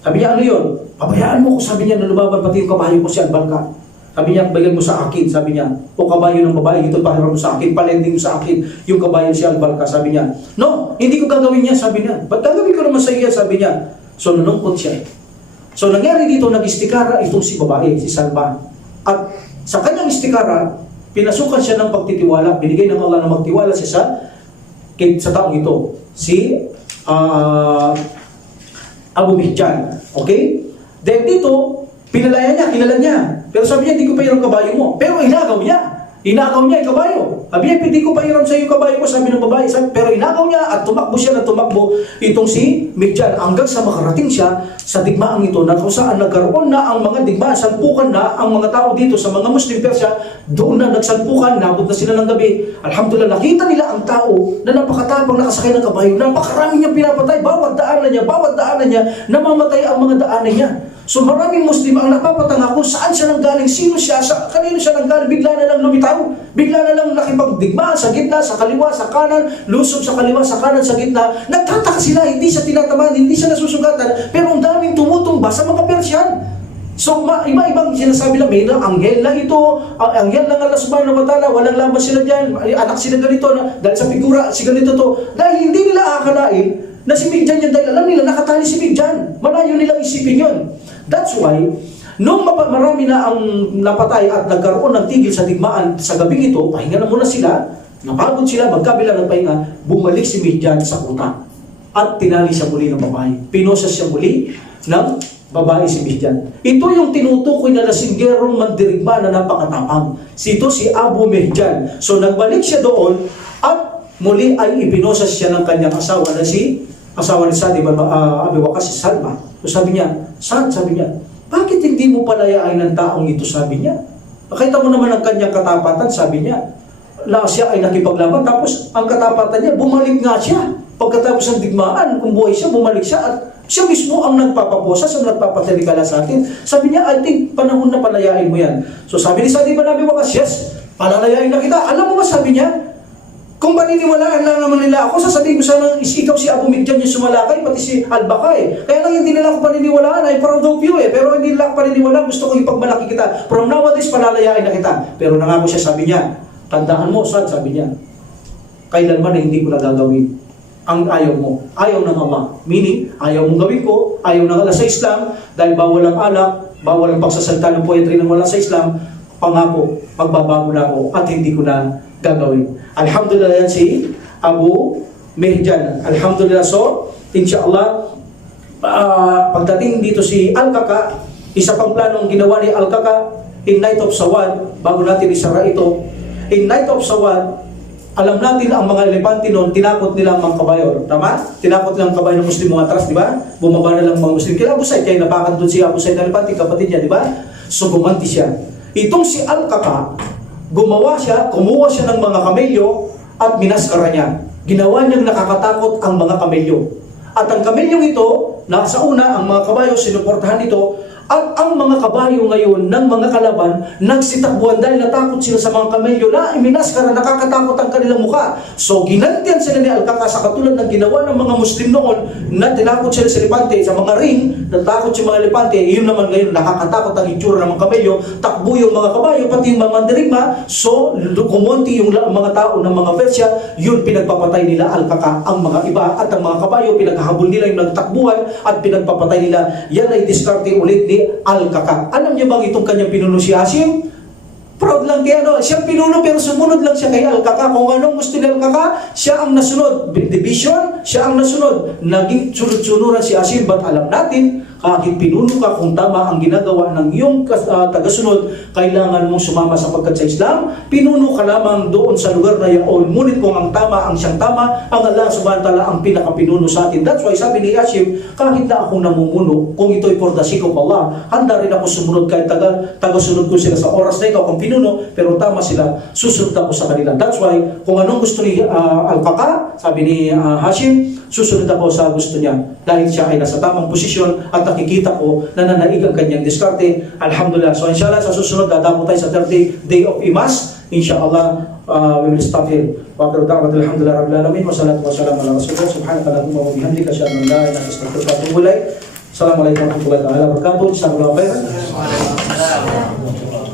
Sabi niya, ano yun? Pabayaan mo ko, sabi niya, na lumaban pati yung kabayo ko si Al-Balka. Sabi niya, bigyan mo sa akin, sabi niya, o kabayo ng babae, ito pahiram mo sa akin, palending mo sa akin, yung kabayo si Al-Balka, sabi niya. No, hindi ko gagawin niya, sabi niya. Ba't gagawin ko naman sa iya, sabi niya. So, nanungkot siya. So, nangyari dito, nag-istikara itong si babae, si Salma. At sa kanyang istikara, pinasukan siya ng pagtitiwala. Binigay ng Allah na magtiwala siya sa taong ito. Si Abu Mihjan. Okay? Then dito, pinalaya niya, kilala niya. Pero sabi niya, hindi ko pa yung kabayo mo. Pero inagaw niya. Inagaw niya yung kabayo. Sabi niya, hindi ko pa hiram sa iyo kabayo ko, sabi ng babae. Pero inagaw niya at tumakbo siya na tumakbo itong si Mihjan hanggang sa makarating siya sa digmaang ito na kung saan nagkaroon na ang mga digmaan, salpukan na ang mga tao dito sa mga Muslim Persia, doon na nagsalpukan, nabot na sila ng gabi. Alhamdulillah, nakita nila ang tao na napakatapang nakasakay ng kabayo, napakarami niyang pinapatay, bawat daanan niya, namamatay ang mga daanan niya. So maraming Muslim ang napapatanga kung saan siya nanggaling, sino siya, kanino siya nanggaling, bigla na lang lumitaw, bigla na lang nakipagdigmaan sa gitna, sa kaliwa, sa kanan, lusob sa kaliwa, sa kanan, sa gitna. Nagtataka sila, hindi siya tinatamaan, hindi siya nasusugatan, pero ang daming tumutumba sa mga Persian. So iba-ibang sinasabi lang, may anghel lang ito, anghel lang Allah subhanahu wa ta'ala, walang laban sila dyan, anak sila ganito, dahil sa figura, si ganito to, dahil hindi nila akalain na si Mihjan yan, dahil alam nila nakatali si Mihjan, malayo nilang isipin yun. That's why, nung marami na ang napatay at nagkaroon ng tigil sa digmaan sa gabing ito, pahinga na muna sila, napagod sila, magkabila ng pahinga, bumalik si Mihjan sa kuta at tinali siya muli ng babae. Pinosas siya muli ng babae si Mihjan. Ito yung tinutukoy na lasinggerong mandirigma na napakatapang. Ito si Abu Mihjan. So nagbalik siya doon at muli ay ipinosas siya ng kanyang asawa na asawa ni Sa'd ibn Abi Waqqas, si Salma. So sabi niya, Sa'd, sabi niya, bakit hindi mo palayain ng taong ito, sabi niya. Nakita mo naman ang kanyang katapatan, sabi niya. Siya ay nakipaglaban, tapos ang katapatan niya, bumalik nga siya. Pagkatapos ng digmaan, kung buhay siya, bumalik siya at siya mismo ang nagpapaposas, ang nagpapatalikala sa atin. Sabi niya, I think panahon na palayain mo yan. So sabi ni Sa'd ibn Abi Waqqas, yes, palalayain na kita. Alam mo ba, sabi niya, kung paniniwalaan lang naman nila ako, sasabihin ko sana, ikaw si Abu Mihjan yung sumalakay, pati si Al-Baka eh. Kaya lang hindi nila ako paniniwalaan, I'm proud of you eh. Pero hindi nila ako paniniwalaan, gusto ko ipagmalaki kita. From nowadays, palalayain na kita. Pero nangako siya, sabi niya, tandaan mo, Sa'd, sabi niya, kailanman na hindi ko na gagawin ang ayaw mo. Ayaw ng Allah. Meaning, ayaw mong gawin ko, ayaw ng Allah sa Islam, dahil bawal ang alak, bawal ang pagsasalita ng poetry ng wala sa Islam, pangako, magbabago na ako at hindi ko na gagawin. Alhamdulillah yan si Abu Mihjan. Alhamdulillah. So, insyaAllah, pagdating dito si Al-Kaka, isa pang planong ginawa ni Al-Kaka in Night of Sawad, bago natin isara ito, in Night of Sawad, alam natin ang mga elepante noon, tinakot nila ang mga kabayo. Tama? Tinakot nila ang kabayo ng Muslim mga atras, di ba? Bumaba na lang mga Muslim. Kaya Abu Said, kaya napakan doon si Abu Said na elepante, kapatid niya, di ba? So, gumanti siya. Itong si Al-Kaka, kumuha siya ng mga kamelyo at minaskara niya. Ginawa niyang nakakatakot ang mga kamelyo. At ang kamelyong ito, nasa una, ang mga kabayo, sinuportahan ito, At ang mga kabayo ngayon ng mga kalaban, nagsitakbuhan dahil natakot sila sa mga kamelyo na iminaskara, nakakatakot ang kanilang mukha. So ginantian sila ni Al-Qaqa sa katulad ng ginawa ng mga Muslim noon na tinakot sila sa elepante, sa mga ring, natakot yung mga elepante, yun naman ngayon, nakakatakot ang itsura ng mga kamelyo, takbo yung mga kabayo, pati yung mga mandirigma, so kumonti yung mga tao ng mga Persya, yun pinagpapatay nila Al-Qaqa ang mga iba, at ang mga kabayo, pinaghahabol nila yung nagtakbuhan at pinagpapatay nila. Yan ay diskarte ulit ni Al-Qaqa. Alam niyo bang itong kanyang pinuno si Hashim? Proud lang kaya siya pinuno pero sumunod lang siya kay Al-Qaqa. Kung anong gusto ni Al-Qaqa, siya ang nasunod. Division, siya ang nasunod. Naging sunod-sunuran si Hashim. But alam natin, kahit pinuno ka, kung tama ang ginagawa ng iyong tagasunod, kailangan mong sumama sapagkat sa Islam, pinuno ka lamang doon sa lugar na yaon. Ngunit kung ang tama, ang siyang tama, ang Allah subhanahu wa ta'ala ang pinakapinuno sa atin. That's why sabi ni Hashim, kahit na ako namumuno, kung ito'y for the sake of Allah, handa rin ako sumunod kahit tagasunod ko sila sa oras na ito, kung pinuno, pero tama sila, susunod ako sa kanila. That's why, kung anong gusto ni Al-Qaqa, sabi ni Hashim, susunod ako sa gusto niya. Dahil siya ay nasa tamang posisyon at nakikita ko na nanaig ang kanyang diskarte. Alhamdulillah. So inshallah, sa susunod, dadamo tayo sa 30th day of Imas. Inshallah, we will stop here. Wa akhiru da'wat alhamdulillah rabbil alamin wa salatu wa salam ala rasulillah subhanaka allahumma wa bihamdika asyhadu an la ilaha illa anta astaghfiruka wa atubu ilaik. Assalamualaikum warahmatullahi wabarakatuh. Jazakumullahu khairan. Waalaikumsalam.